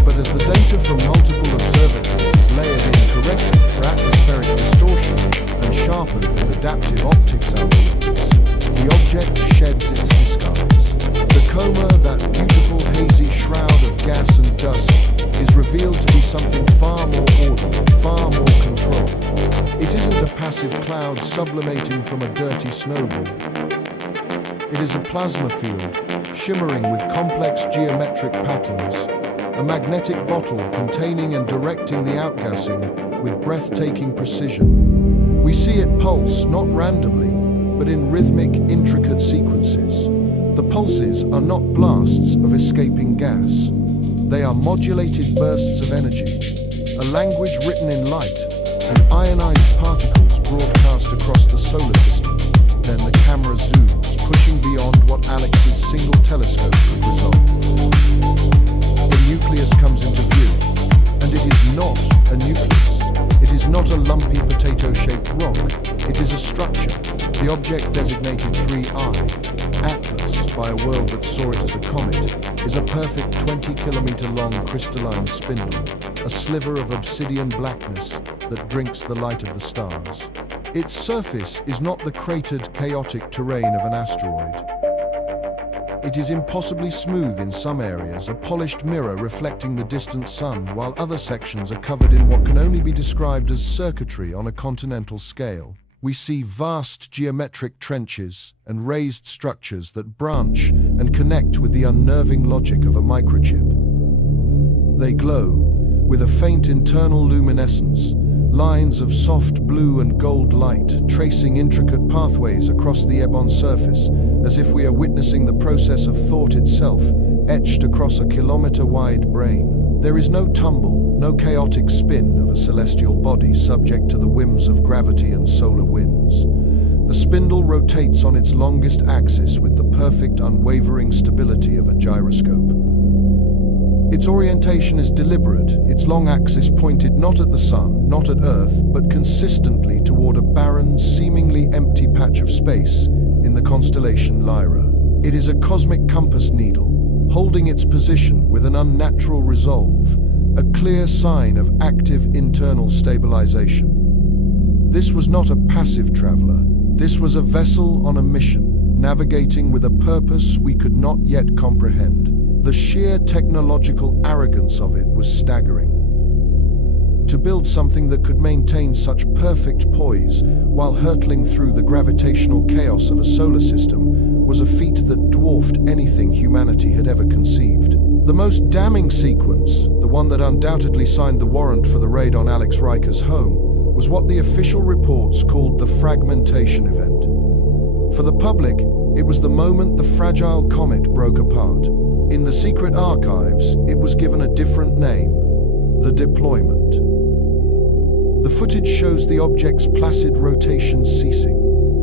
But as the data from multiple observatories is layered in, corrected for atmospheric distortion, and sharpened with adaptive optics algorithms, the object sheds its disguise. The coma, that beautiful hazy shroud of gas and dust, is revealed to be something far more orderly, far more controlled. It isn't a passive cloud sublimating from a dirty snowball. It is a plasma field, shimmering with complex geometric patterns, a magnetic bottle containing and directing the outgassing with breathtaking precision. We see it pulse, not randomly, but in rhythmic, intricate sequences. The pulses are not blasts of escaping gas. They are modulated bursts of energy, a language written in light, and ionized particles broadcast across the solar system. Then the camera zooms, pushing beyond what Alex's single telescope could resolve. The nucleus comes into view, and it is not a nucleus. It is not a lumpy potato-shaped rock. It is a structure. The object designated 3I, Atlas, by a world that saw it as a comet, is a perfect 20-kilometer-long crystalline spindle, a sliver of obsidian blackness that drinks the light of the stars. Its surface is not the cratered, chaotic terrain of an asteroid. It is impossibly smooth in some areas, a polished mirror reflecting the distant sun, while other sections are covered in what can only be described as circuitry on a continental scale. We see vast geometric trenches and raised structures that branch and connect with the unnerving logic of a microchip. They glow with a faint internal luminescence, lines of soft blue and gold light tracing intricate pathways across the ebon surface, as if we are witnessing the process of thought itself, etched across a kilometer-wide brain. There is no tumble, no chaotic spin of a celestial body subject to the whims of gravity and solar winds. The spindle rotates on its longest axis with the perfect, unwavering stability of a gyroscope. Its orientation is deliberate, its long axis pointed not at the sun, not at Earth, but consistently toward a barren, seemingly empty patch of space in the constellation Lyra. It is a cosmic compass needle, holding its position with an unnatural resolve, a clear sign of active internal stabilization. This was not a passive traveler. This was a vessel on a mission, navigating with a purpose we could not yet comprehend. The sheer technological arrogance of it was staggering. To build something that could maintain such perfect poise while hurtling through the gravitational chaos of a solar system was a feat that dwarfed anything humanity had ever conceived. The most damning sequence, the one that undoubtedly signed the warrant for the raid on Alex Riker's home, was what the official reports called the fragmentation event. For the public, it was the moment the fragile comet broke apart. In the secret archives, it was given a different name: the deployment. The footage shows the object's placid rotation ceasing.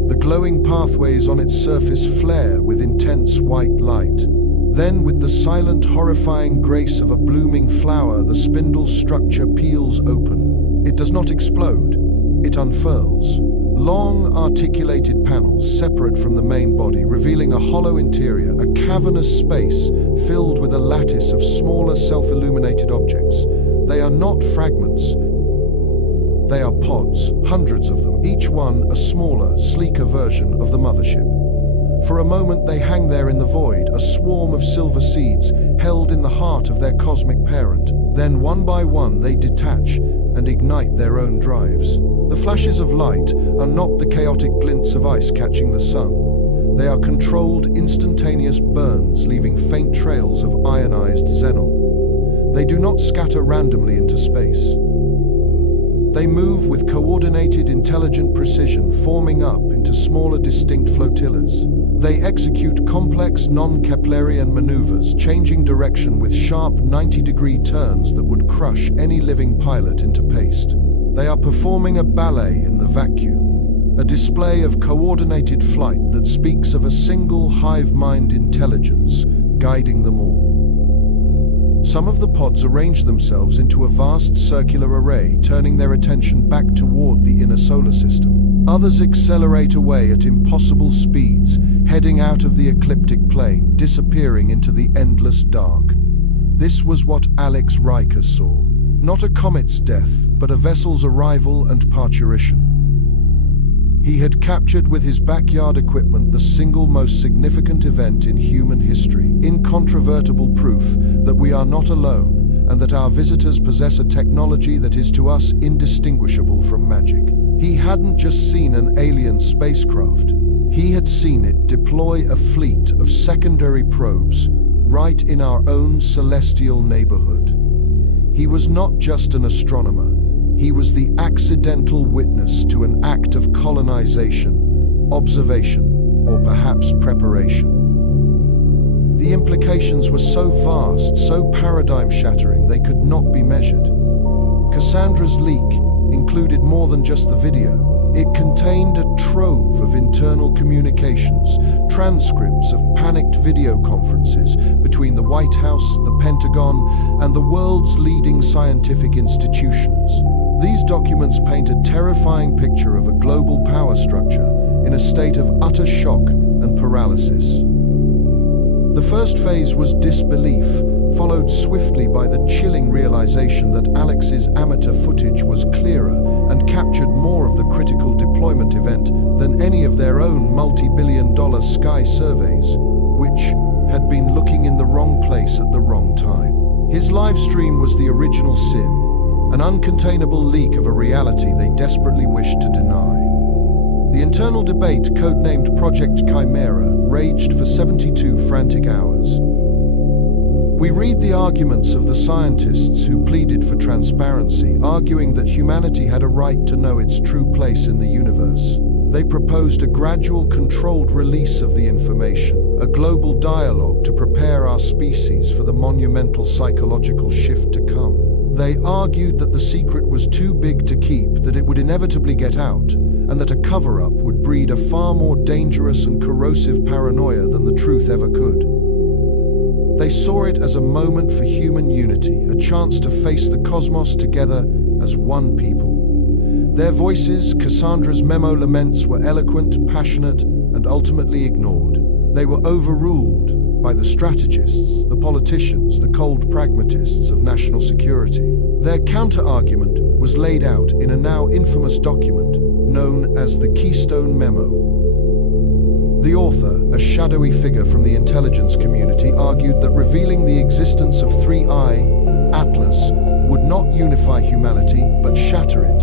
The glowing pathways on its surface flare with intense white light. Then, with the silent, horrifying grace of a blooming flower, the spindle's structure peels open. It does not explode. It unfurls. Long, articulated panels separate from the main body, revealing a hollow interior, a cavernous space filled with a lattice of smaller, self-illuminated objects. They are not fragments. They are pods, hundreds of them, each one a smaller, sleeker version of the mothership. For a moment they hang there in the void, a swarm of silver seeds held in the heart of their cosmic parent. Then one by one they detach and ignite their own drives. The flashes of light are not the chaotic glints of ice catching the sun. They are controlled, instantaneous burns, leaving faint trails of ionized xenon. They do not scatter randomly into space. They move with coordinated, intelligent precision, forming up into smaller, distinct flotillas. They execute complex, non-Keplerian maneuvers, changing direction with sharp 90-degree turns that would crush any living pilot into paste. They are performing a ballet in the vacuum, a display of coordinated flight that speaks of a single hive-mind intelligence guiding them all. Some of the pods arranged themselves into a vast circular array, turning their attention back toward the inner solar system. Others accelerate away at impossible speeds, heading out of the ecliptic plane, disappearing into the endless dark. This was what Alex Riker saw. Not a comet's death, but a vessel's arrival and parturition. He had captured with his backyard equipment the single most significant event in human history, incontrovertible proof that we are not alone and that our visitors possess a technology that is to us indistinguishable from magic. He hadn't just seen an alien spacecraft. He had seen it deploy a fleet of secondary probes right in our own celestial neighborhood. He was not just an astronomer. He was the accidental witness to an act of colonization, observation, or perhaps preparation. The implications were so vast, so paradigm-shattering, they could not be measured. Cassandra's leak included more than just the video. It contained a trove of internal communications, transcripts of panicked video conferences between the White House, the Pentagon, and the world's leading scientific institutions. These documents paint a terrifying picture of a global power structure in a state of utter shock and paralysis. The first phase was disbelief, followed swiftly by the chilling realization that Alex's amateur footage was clearer and captured more of the critical deployment event than any of their own multi-billion-dollar sky surveys, which had been looking in the wrong place at the wrong time. His live stream was the original sin, an uncontainable leak of a reality they desperately wished to deny. The internal debate, codenamed Project Chimera, raged for 72 frantic hours. We read the arguments of the scientists who pleaded for transparency, arguing that humanity had a right to know its true place in the universe. They proposed a gradual, controlled release of the information, a global dialogue to prepare our species for the monumental psychological shift to come. They argued that the secret was too big to keep, that it would inevitably get out, and that a cover-up would breed a far more dangerous and corrosive paranoia than the truth ever could. They saw it as a moment for human unity, a chance to face the cosmos together as one people. Their voices, Cassandra's memo laments, were eloquent, passionate, and ultimately ignored. They were overruled by the strategists, the politicians, the cold pragmatists of national security. Their counter-argument was laid out in a now infamous document known as the Keystone Memo. The author, a shadowy figure from the intelligence community, argued that revealing the existence of 3I, Atlas, would not unify humanity, but shatter it.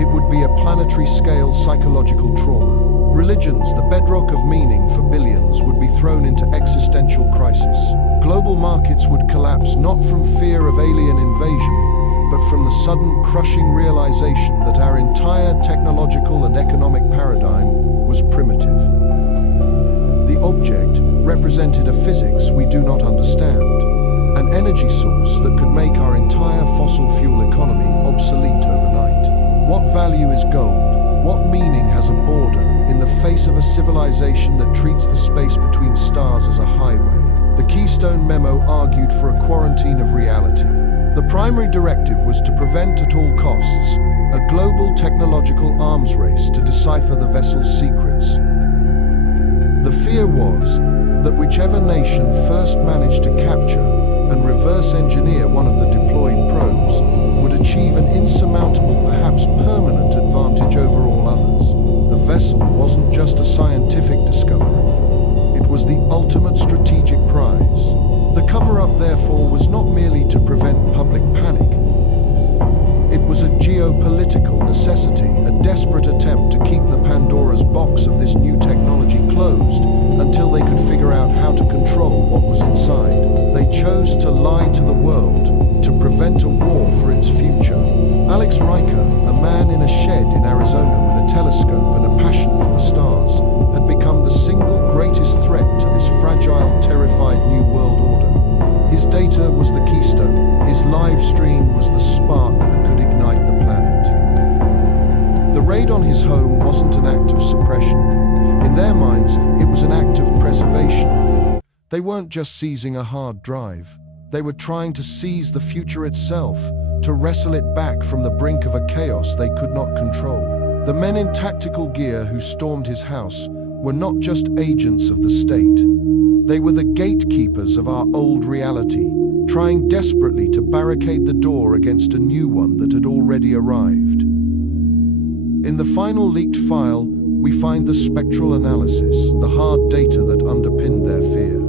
It would be a planetary-scale psychological trauma. Religions, the bedrock of meaning for billions, would be thrown into existential crisis. Global markets would collapse not from fear of alien invasion, but from the sudden, crushing realization that our entire technological and economic paradigm was primitive. The object represented a physics we do not understand, an energy source that could make our entire fossil fuel economy obsolete overnight. What value is gold? What meaning has a border in the face of a civilization that treats the space between stars as a highway? The Keystone Memo argued for a quarantine of reality. The primary directive was to prevent at all costs a global technological arms race to decipher the vessel's secrets. The fear was that whichever nation first managed to capture and reverse engineer one of the deployed probes would achieve an insurmountable, perhaps permanent advantage over all others. The vessel wasn't just a scientific discovery. It was the ultimate strategic prize. The cover-up, therefore, was not merely to prevent public panic. It was a geopolitical necessity, a desperate attempt to keep the Pandora's box of this new technology closed until they could figure out how to control what was inside. They chose to lie to the world to prevent a war for its future. Alex Riker, a man in a shed in Arizona with a telescope and a passion for the stars, had become the single greatest threat to this fragile, terrified new world order. His data was the keystone. His live stream was the spark that could ignite the planet. The raid on his home wasn't an act of suppression. In their minds, it was an act of preservation. They weren't just seizing a hard drive. They were trying to seize the future itself, to wrestle it back from the brink of a chaos they could not control. The men in tactical gear who stormed his house were not just agents of the state. They were the gatekeepers of our old reality, trying desperately to barricade the door against a new one that had already arrived. In the final leaked file, we find the spectral analysis, the hard data that underpinned their fear.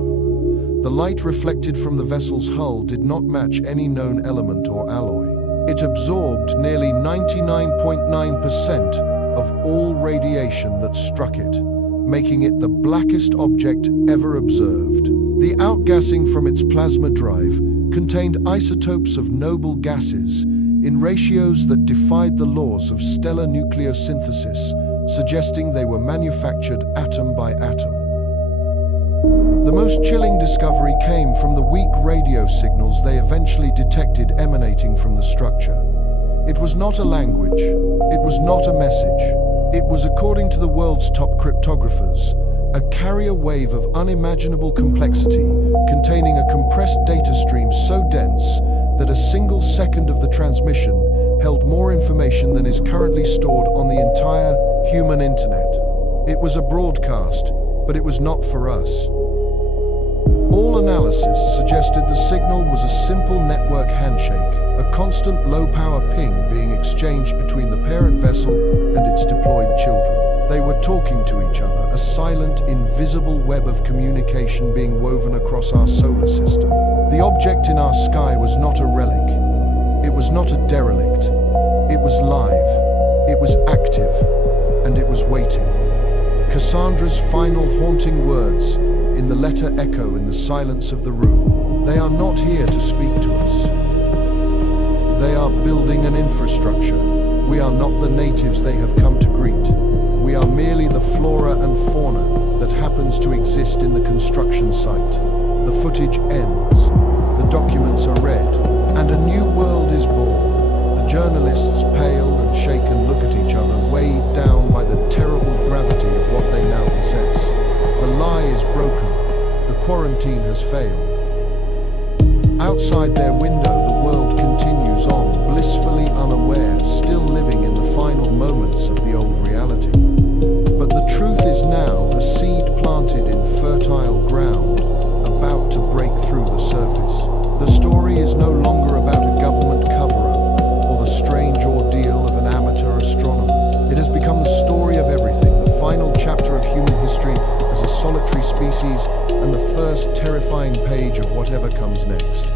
The light reflected from the vessel's hull did not match any known element or alloy. It absorbed nearly 99.9% of all radiation that struck it, making it the blackest object ever observed. The outgassing from its plasma drive contained isotopes of noble gases in ratios that defied the laws of stellar nucleosynthesis, suggesting they were manufactured atom by atom. The most chilling discovery came from the weak radio signals they eventually detected emanating from the structure. It was not a language, it was not a message. It was, according to the world's top cryptographers, a carrier wave of unimaginable complexity, containing a compressed data stream so dense that a single second of the transmission held more information than is currently stored on the entire human internet. It was a broadcast, but it was not for us. All analysis suggested the signal was a simple network handshake, a constant low-power ping being exchanged between the parent vessel and its deployed children. They were talking to each other, a silent, invisible web of communication being woven across our solar system. The object in our sky was not a relic. It was not a derelict. It was live. It was active. And it was waiting. Cassandra's final haunting words in the letter echo in the silence of the room. They are not here to speak to us. They are building an infrastructure. We are not the natives they have come to greet. We are merely the flora and fauna that happens to exist in the construction site. The footage ends. The documents are read. And a new world is born. The journalists, pale and shaken, look at each other, weighed down by the terrible gravity of what they now possess. The lie is broken. The quarantine has failed. Outside their window, the world continues on, blissfully unaware, still living in the final moments of the old reality. But the truth is now a seed planted in fertile ground, about to break through the surface. The story is no longer about a government cover-up or the strange ordeal of an amateur astronomer. It has become the story of everything, the final chapter of human history as a solitary species, and the first terrifying page of whatever comes next.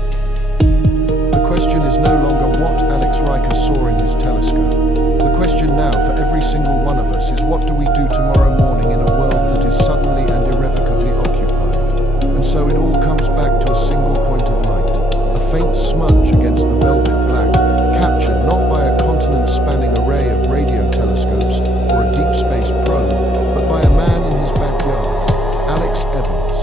The question is no longer what Alex Riker saw in his telescope. The question now for every single one of us is what do we do tomorrow morning in a world that is suddenly and irrevocably occupied? And so it all comes back to a single point of light, a faint smudge against the velvet black, captured not by a continent-spanning array of radio telescopes or a deep space probe, but by a man in his backyard, Alex Evans.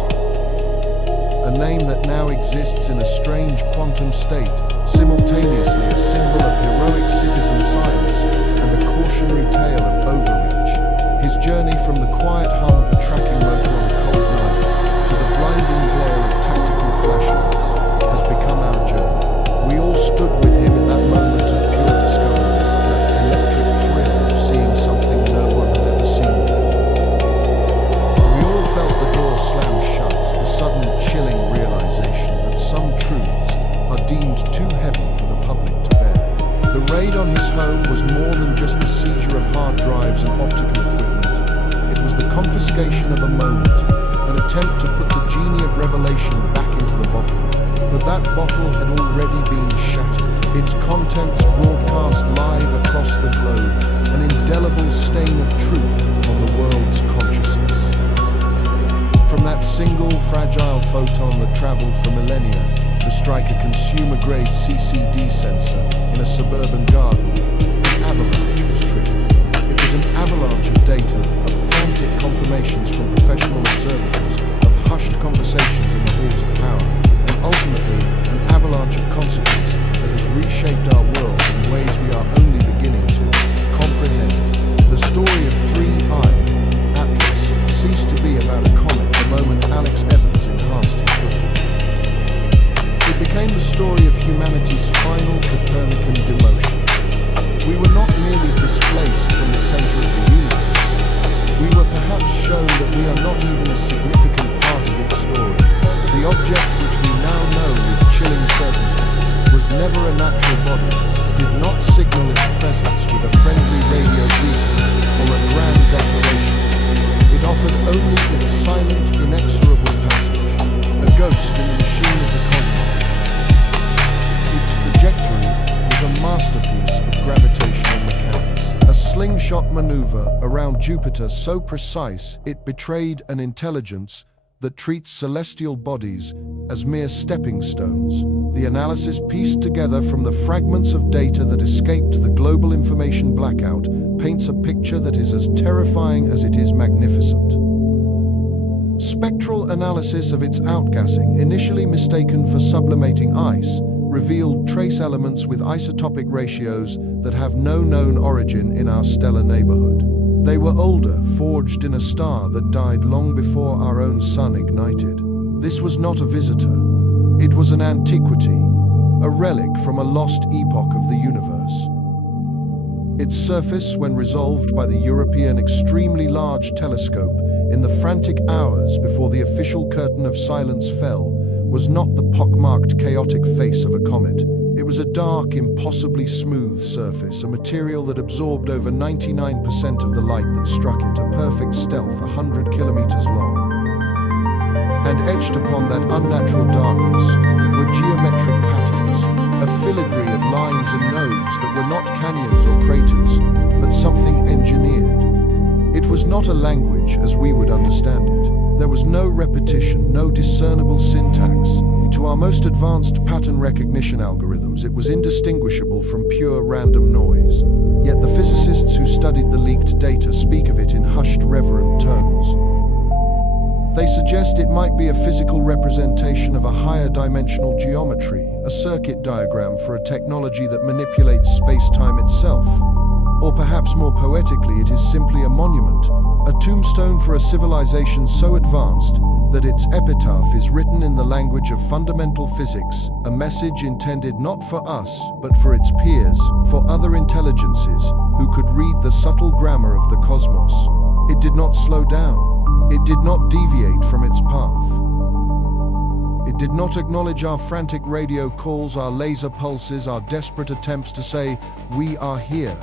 A name that now exists in a strange quantum state, simultaneously a symbol of heroic citizen science and a cautionary tale of overreach. His journey from the quiet hum of a tracking motor on a cold night to the blinding glare of tactical flashlights has become our journey. We all stood with him in that moment of pure discovery, that electric thrill of seeing something no one had ever seen before. We all felt the door slam shut, the sudden chilling realization that some truths are deemed too heavy for the public to bear. The raid on his home was more than just the seizure of hard drives and optical equipment. It was the confiscation of a moment, an attempt to put the genie of revelation back into the bottle. But that bottle had already been shattered, its contents broadcast live across the globe, an indelible stain of truth on the world's consciousness. From that single fragile photon that traveled for millennia to strike a consumer-grade CCD sensor in a suburban garden, an avalanche was triggered. It was an avalanche of data, of frantic confirmations from professional observatories, of hushed conversations in the halls of power, and ultimately an avalanche of consequence that has reshaped our world in ways we are only beginning to comprehend. The story of 3I, Atlas, ceased to be about a comet the moment Alex Evans enhanced became the story of humanity's final Copernican demotion. We were not merely displaced from the center of the universe. We were perhaps shown that we are not even a significant part of its story. The object which we now know with chilling certainty was never a natural body, did not signal its presence with a friendly radio greeting or a grand declaration. It offered only its silent, inexorable passage, a ghost in the machine of the cosmos. Its trajectory was a masterpiece of gravitational mechanics, a slingshot maneuver around Jupiter so precise it betrayed an intelligence that treats celestial bodies as mere stepping stones. The analysis pieced together from the fragments of data that escaped the global information blackout paints a picture that is as terrifying as it is magnificent. Spectral analysis of its outgassing, initially mistaken for sublimating ice, revealed trace elements with isotopic ratios that have no known origin in our stellar neighborhood. They were older, forged in a star that died long before our own sun ignited. This was not a visitor. It was an antiquity, a relic from a lost epoch of the universe. Its surface, when resolved by the European Extremely Large Telescope in the frantic hours before the official curtain of silence fell, was not the pockmarked, chaotic face of a comet. It was a dark, impossibly smooth surface, a material that absorbed over 99% of the light that struck it, a perfect stealth 100 kilometers long. And etched upon that unnatural darkness were geometric patterns, a filigree of lines and nodes that were not canyons or craters, but something engineered. It was not a language as we would understand it. There was no repetition, no discernible syntax. To our most advanced pattern recognition algorithms, it was indistinguishable from pure random noise. Yet the physicists who studied the leaked data speak of it in hushed, reverent tones. They suggest it might be a physical representation of a higher dimensional geometry, a circuit diagram for a technology that manipulates space-time itself. Or perhaps more poetically, it is simply a monument, a tombstone for a civilization so advanced that its epitaph is written in the language of fundamental physics, a message intended not for us, but for its peers, for other intelligences who could read the subtle grammar of the cosmos. It did not slow down. It did not deviate from its path. It did not acknowledge our frantic radio calls, our laser pulses, our desperate attempts to say, "We are here."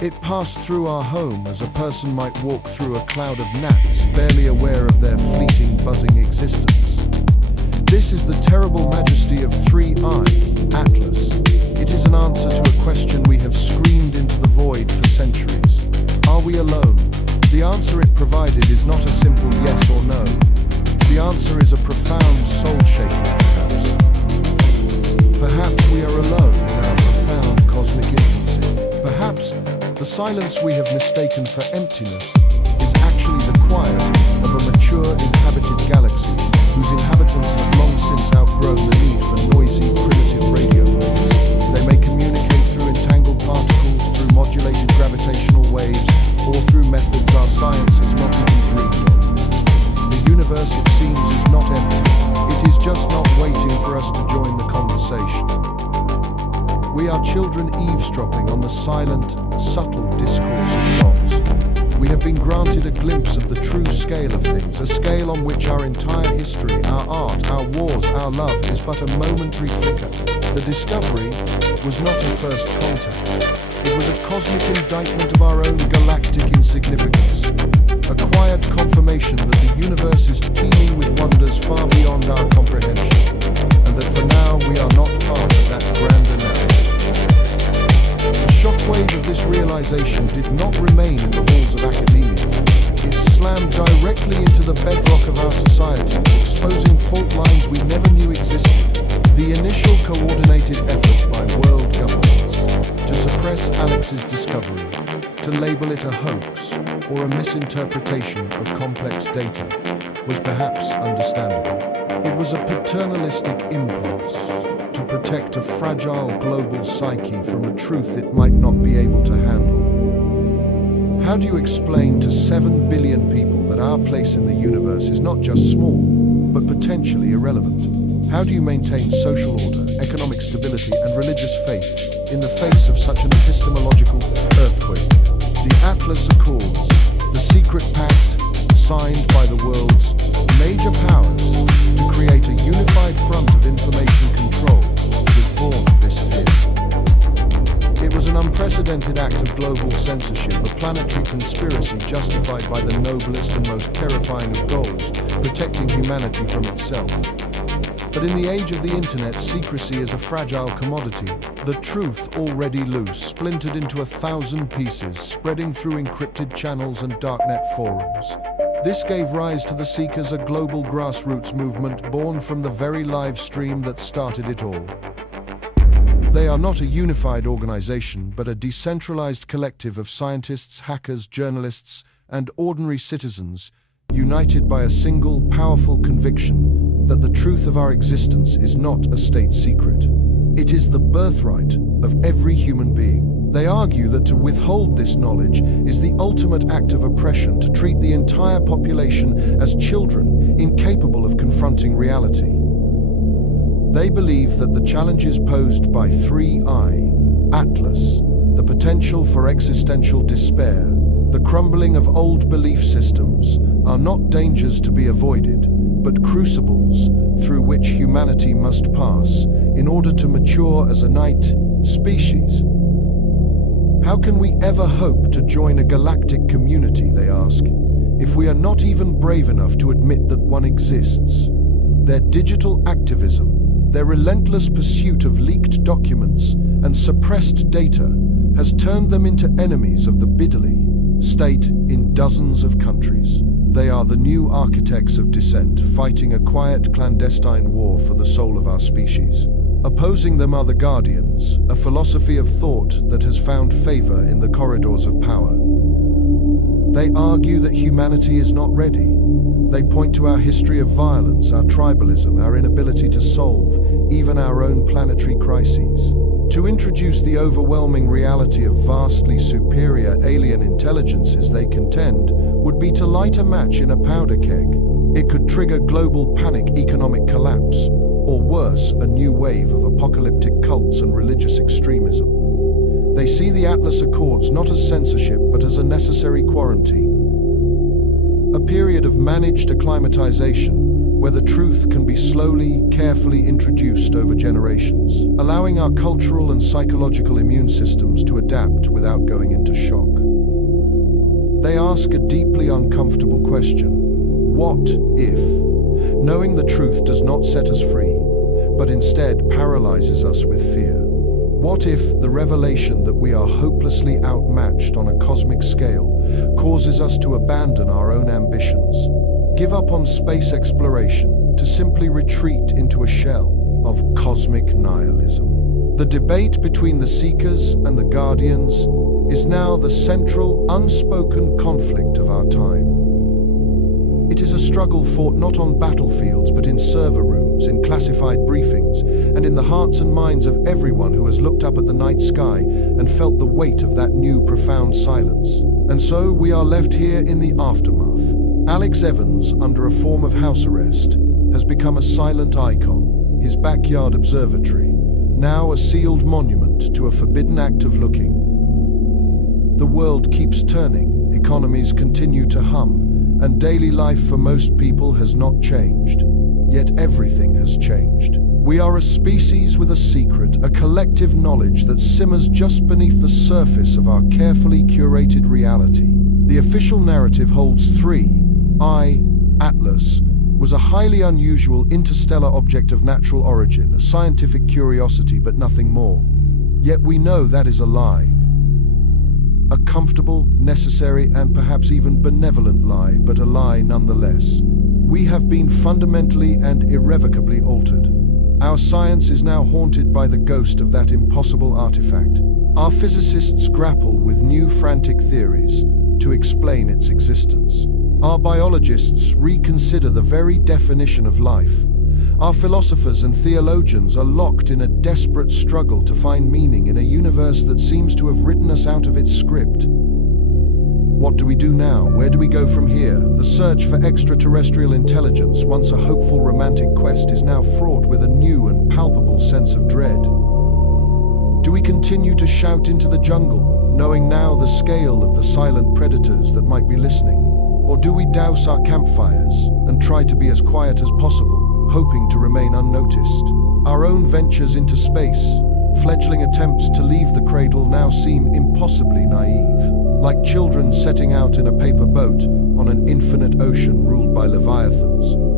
It passed through our home as a person might walk through a cloud of gnats, barely aware of their fleeting, buzzing existence. This is the terrible majesty of 3I, Atlas. It is an answer to a question we have screamed into the void for centuries. Are we alone? The answer it provided is not a simple yes or no. The answer is a profound soul-shaking perhaps. Perhaps we are alone in our profound cosmic infancy. Perhaps the silence we have mistaken for emptiness is actually the quiet of a mature inhabited galaxy whose inhabitants have long since outgrown the need for noisy, primitive radio waves. They may communicate through entangled particles, through modulated gravitational waves, or through methods our science has not even dreamed of. The universe, it seems, is not empty. It is just not waiting for us to join the conversation. We are children eavesdropping on the silent, subtle discourse of gods. We have been granted a glimpse of the true scale of things, a scale on which our entire history, our art, our wars, our love is but a momentary flicker. The discovery was not a first contact. It was a cosmic indictment of our own galactic insignificance. A quiet confirmation that the universe is teeming with wonders far beyond our comprehension, and that for now we are not part of that grander narrative. The shockwave of this realization did not remain in the halls of academia. It slammed directly into the bedrock of our societies, exposing fault lines we never knew existed. The initial coordinated effort by world governments to suppress Alex's discovery, to label it a hoax or a misinterpretation of complex data, was perhaps understandable. It was a paternalistic impulse to protect a fragile global psyche from a truth it might not be able to handle. How do you explain to 7 billion people that our place in the universe is not just small, but potentially irrelevant? How do you maintain social order, economic stability, and religious faith in the face of such an epistemological earthquake. The Atlas Accords, the secret pact signed by the world's major powers to create a unified front of information control, was born of this fear. It was an unprecedented act of global censorship, a planetary conspiracy justified by the noblest and most terrifying of goals, protecting humanity from itself. But in the age of the internet, secrecy is a fragile commodity. The truth, already loose, splintered into 1,000 pieces, spreading through encrypted channels and darknet forums. This gave rise to the Seekers, a global grassroots movement born from the very live stream that started it all. They are not a unified organization, but a decentralized collective of scientists, hackers, journalists, and ordinary citizens, united by a single, powerful conviction that the truth of our existence is not a state secret. It is the birthright of every human being. They argue that to withhold this knowledge is the ultimate act of oppression, to treat the entire population as children incapable of confronting reality. They believe that the challenges posed by 3I, Atlas, the potential for existential despair, the crumbling of old belief systems, are not dangers to be avoided, but crucibles through which humanity must pass in order to mature as a knight species. How can we ever hope to join a galactic community, they ask, if we are not even brave enough to admit that one exists? Their digital activism, their relentless pursuit of leaked documents and suppressed data has turned them into enemies of the Bidali state in dozens of countries. They are the new architects of dissent, fighting a quiet, clandestine war for the soul of our species. Opposing them are the Guardians, a philosophy of thought that has found favor in the corridors of power. They argue that humanity is not ready. They point to our history of violence, our tribalism, our inability to solve even our own planetary crises. To introduce the overwhelming reality of vastly superior alien intelligences, they contend, would be to light a match in a powder keg. It could trigger global panic, economic collapse, or worse, a new wave of apocalyptic cults and religious extremism. They see the Atlas Accords not as censorship, but as a necessary quarantine. A period of managed acclimatization, where the truth can be slowly, carefully introduced over generations, allowing our cultural and psychological immune systems to adapt without going into shock. They ask a deeply uncomfortable question: what if? Knowing the truth does not set us free, but instead paralyzes us with fear. What if the revelation that we are hopelessly outmatched on a cosmic scale causes us to abandon our own ambitions, give up on space exploration, to simply retreat into a shell of cosmic nihilism? The debate between the Seekers and the Guardians is now the central, unspoken conflict of our time. It is a struggle fought not on battlefields, but in server rooms, in classified briefings, and in the hearts and minds of everyone who has looked up at the night sky and felt the weight of that new profound silence. And so we are left here in the aftermath. Alex Evans, under a form of house arrest, has become a silent icon, his backyard observatory, now a sealed monument to a forbidden act of looking. The world keeps turning, economies continue to hum, and daily life for most people has not changed. Yet everything has changed. We are a species with a secret, a collective knowledge that simmers just beneath the surface of our carefully curated reality. The official narrative holds 3I, Atlas, was a highly unusual interstellar object of natural origin, a scientific curiosity but nothing more. Yet we know that is a lie. A comfortable, necessary, and perhaps even benevolent lie, but a lie nonetheless. We have been fundamentally and irrevocably altered. Our science is now haunted by the ghost of that impossible artifact. Our physicists grapple with new frantic theories to explain its existence. Our biologists reconsider the very definition of life. Our philosophers and theologians are locked in a desperate struggle to find meaning in a universe that seems to have written us out of its script. What do we do now? Where do we go from here? The search for extraterrestrial intelligence, once a hopeful romantic quest, is now fraught with a new and palpable sense sense of dread? Do we continue to shout into the jungle, knowing now the scale of the silent predators that might be listening? Or do we douse our campfires and try to be as quiet as possible, hoping to remain unnoticed? Our own ventures into space, fledgling attempts to leave the cradle, now seem impossibly naive, like children setting out in a paper boat on an infinite ocean ruled by leviathans.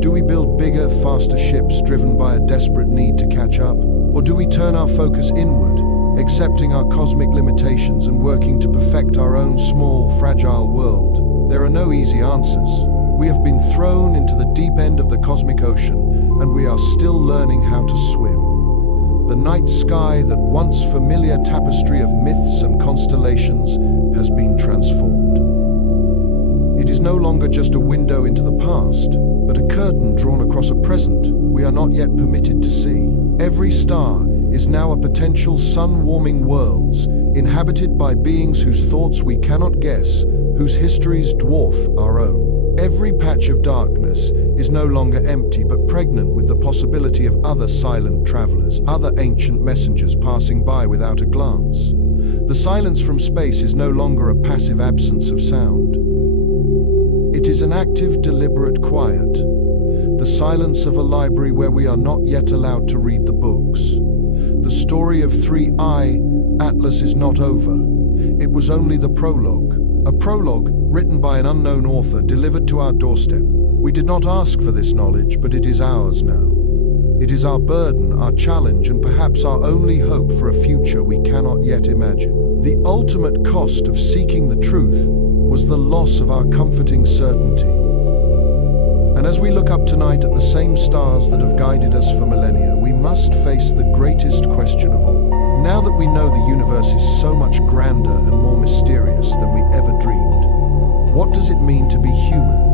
Do we build bigger, faster ships driven by a desperate need to catch up? Or do we turn our focus inward, accepting our cosmic limitations and working to perfect our own small, fragile world? There are no easy answers. We have been thrown into the deep end of the cosmic ocean, and we are still learning how to swim. The night sky, that once familiar tapestry of myths and constellations, has been transformed. It is no longer just a window into the past, but a curtain drawn across a present we are not yet permitted to see. Every star is now a potential sun-warming worlds, inhabited by beings whose thoughts we cannot guess, whose histories dwarf our own. Every patch of darkness is no longer empty but pregnant with the possibility of other silent travelers, other ancient messengers passing by without a glance. The silence from space is no longer a passive absence of sound. It is an active, deliberate quiet, the silence of a library where we are not yet allowed to read the books. The story of 3I Atlas is not over. It was only the prologue. A prologue written by an unknown author delivered to our doorstep. We did not ask for this knowledge, but it is ours now. It is our burden, our challenge, and perhaps our only hope for a future we cannot yet imagine. The ultimate cost of seeking the truth was the loss of our comforting certainty. And as we look up tonight at the same stars that have guided us for millennia, we must face the greatest question of all. Now that we know the universe is so much grander and more mysterious than we ever dreamed, what does it mean to be human?